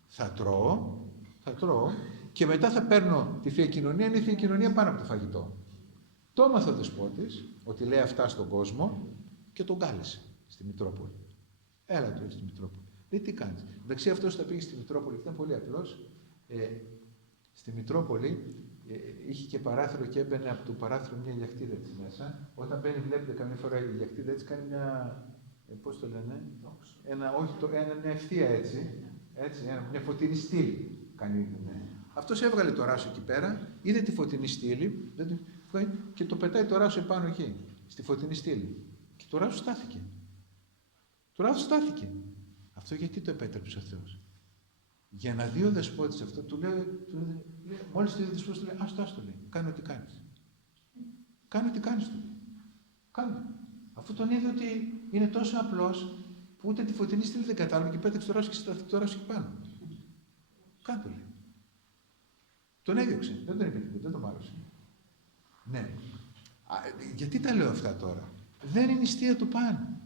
Θα τρώω και μετά θα παίρνω τη Θεία Κοινωνία, είναι η Θεία Κοινωνία πάνω από το φαγητό. Το έμαθε ο Δεσπότης, ότι λέει αυτά στον κόσμο και τον κάλεσε στη Μητρόπολη. Έλα του στη Μητρόπολη. Λέει τι κάνεις. Εντάξει, αυτός τα πήγε στη Μητρόπολη, ήταν πολύ απλός. Στη Μητρόπολη είχε και παράθυρο και έμπαινε από το παράθυρο μια γιαχτίδα έτσι μέσα. Όταν μπαίνει, βλέπετε καμιά φορά η γιαχτίδα έτσι κάνει μια. Πώς το λένε, μια ευθεία έτσι, μια φωτεινή στήλη κάνει. Ναι. Αυτός έβγαλε το ράσο εκεί πέρα, είδε τη φωτεινή στήλη και το πετάει το ράσο επάνω εκεί, στη φωτεινή στήλη. Και το ράσο στάθηκε. Το ράσο στάθηκε. Αυτό γιατί το επέτρεψε ο Θεός. Για να δει ο Δεσπότης αυτό, του λέει, μόλις το είδε ο Δεσπότης, του λέει, άστο λέει, κάνε ό,τι κάνεις. Κάνε ό,τι κάνεις του. Κάνε. Αφού τον είδε ότι είναι τόσο απλός, που ούτε τη φωτεινή στήλη δεν κατάλαβε και πέταξε το ράσο και στάθηκε το ράσο εκεί πάνω. Κάνε το λέει. Τον έδιωξε, δεν τον είπε τίποτα, δεν τον μάρωσε. Ναι. Γιατί τα λέω αυτά τώρα. Δεν είναι νηστεία του παν.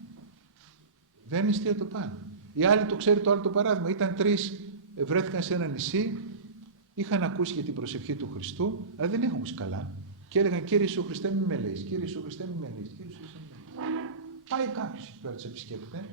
Δεν είναι νηστεία του παν. Οι άλλοι το ξέρει το άλλο το παράδειγμα. Ήταν 3, βρέθηκαν σε ένα νησί, είχαν ακούσει για την προσευχή του Χριστού, αλλά δεν είχαν ακούσει καλά. Και έλεγαν, Κύριε Ιησού Χριστέ, μη με λέεις, Κύριε Ιησού Χριστέ, μη με λέεις, Κύριε Ιησού Χριστέ, μη με λέεις. Πάει κάποιος εκεί πέρα, τους επισκέπτεται.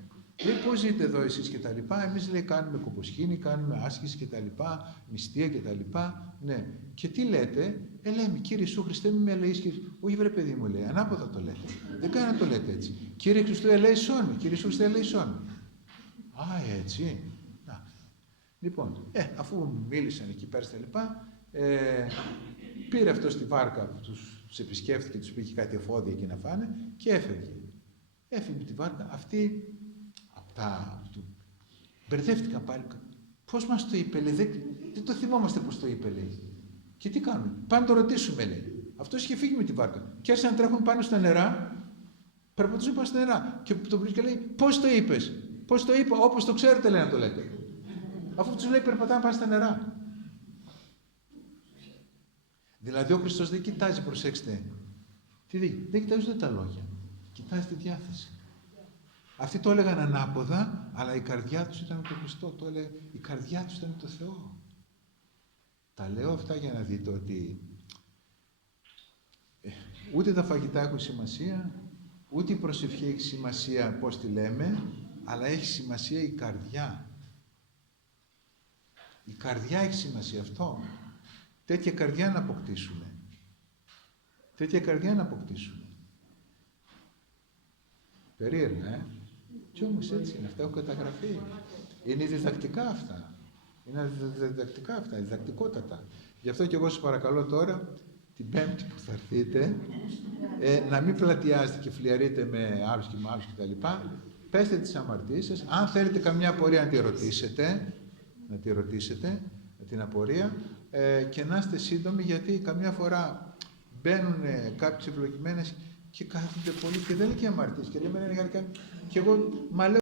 Λέει, πώς ζείτε εδώ εσείς και τα λοιπά. Εμείς λέει, κάνουμε κομποσχήνη, κάνουμε άσκηση και τα λοιπά, νηστεία και τα λοιπά. Ναι. Και τι λέτε, λέμε, Κύριε Ιησού Χριστέ, μη με λέεις. Όχι, βρε παιδί μου, λέει, ανάποδα το λέτε. Δεν κάνει να το λέτε έτσι. Κύριε Χριστέ, ελέησόν με. Κύριε Ιησού Χριστέ, ελέησόν με. Α, έτσι. Να. Λοιπόν, αφού μίλησαν εκεί πέρα στα λοιπά, πήρε αυτό στη βάρκα που τους επισκέφθηκε, τους πήγε κάτι εφόδια εκεί να φάνε και έφευγε. Έφυγε με τη βάρκα. Αυτοί μπερδεύτηκαν πάλι. Πώς μας το είπε, λέει, δεν το θυμόμαστε πώς το είπε, λέει. Και τι κάνουμε, πάμε να το ρωτήσουμε, λέει. Αυτός είχε φύγει με τη βάρκα. Και άρχισαν να τρέχουν πάνω στα νερά, περπατούσαν πάνω στα νερά. Και τον βρίσκει και λέει, πώς το είπες, πώς το είπα, όπως το ξέρετε, λέει να το λέτε. Αφού τους λέει, περπατάμε πάνω στα νερά. Δηλαδή ο Χριστός δεν κοιτάζει, προσέξτε, δεν κοιτάζει ούτε τα λόγια, κοιτάζει τη διάθεση. Αυτοί το έλεγαν ανάποδα, αλλά η καρδιά τους ήταν με τον Χριστό, η καρδιά τους ήταν με τον Θεό. Τα λέω αυτά για να δείτε ότι ούτε τα φαγητά έχουν σημασία, ούτε η προσευχή έχει σημασία πώς τη λέμε, αλλά έχει σημασία η καρδιά. Η καρδιά έχει σημασία αυτό. Τέτοια καρδιά να αποκτήσουμε. Τέτοια καρδιά να αποκτήσουμε. Περίεργα, Κι όμως έτσι είναι, αυτά έχουν καταγραφεί. Είναι διδακτικά αυτά. Είναι διδακτικά αυτά, διδακτικότατα. Γι' αυτό και εγώ σας παρακαλώ τώρα, την Πέμπτη που θα έρθείτε, να μην πλατιάζετε και φλιαρείτε με άλλους και με άλλους κτλ. Πέστε τις αμαρτίες σας. Αν θέλετε καμιά απορία να τη ρωτήσετε, την απορία, και να είστε σύντομοι, γιατί καμιά φορά μπαίνουν κάποιες ευλογημένες και κάθονται πολύ και δεν είναι και αμαρτίες. Και λέμε, και εγώ, μα λέω,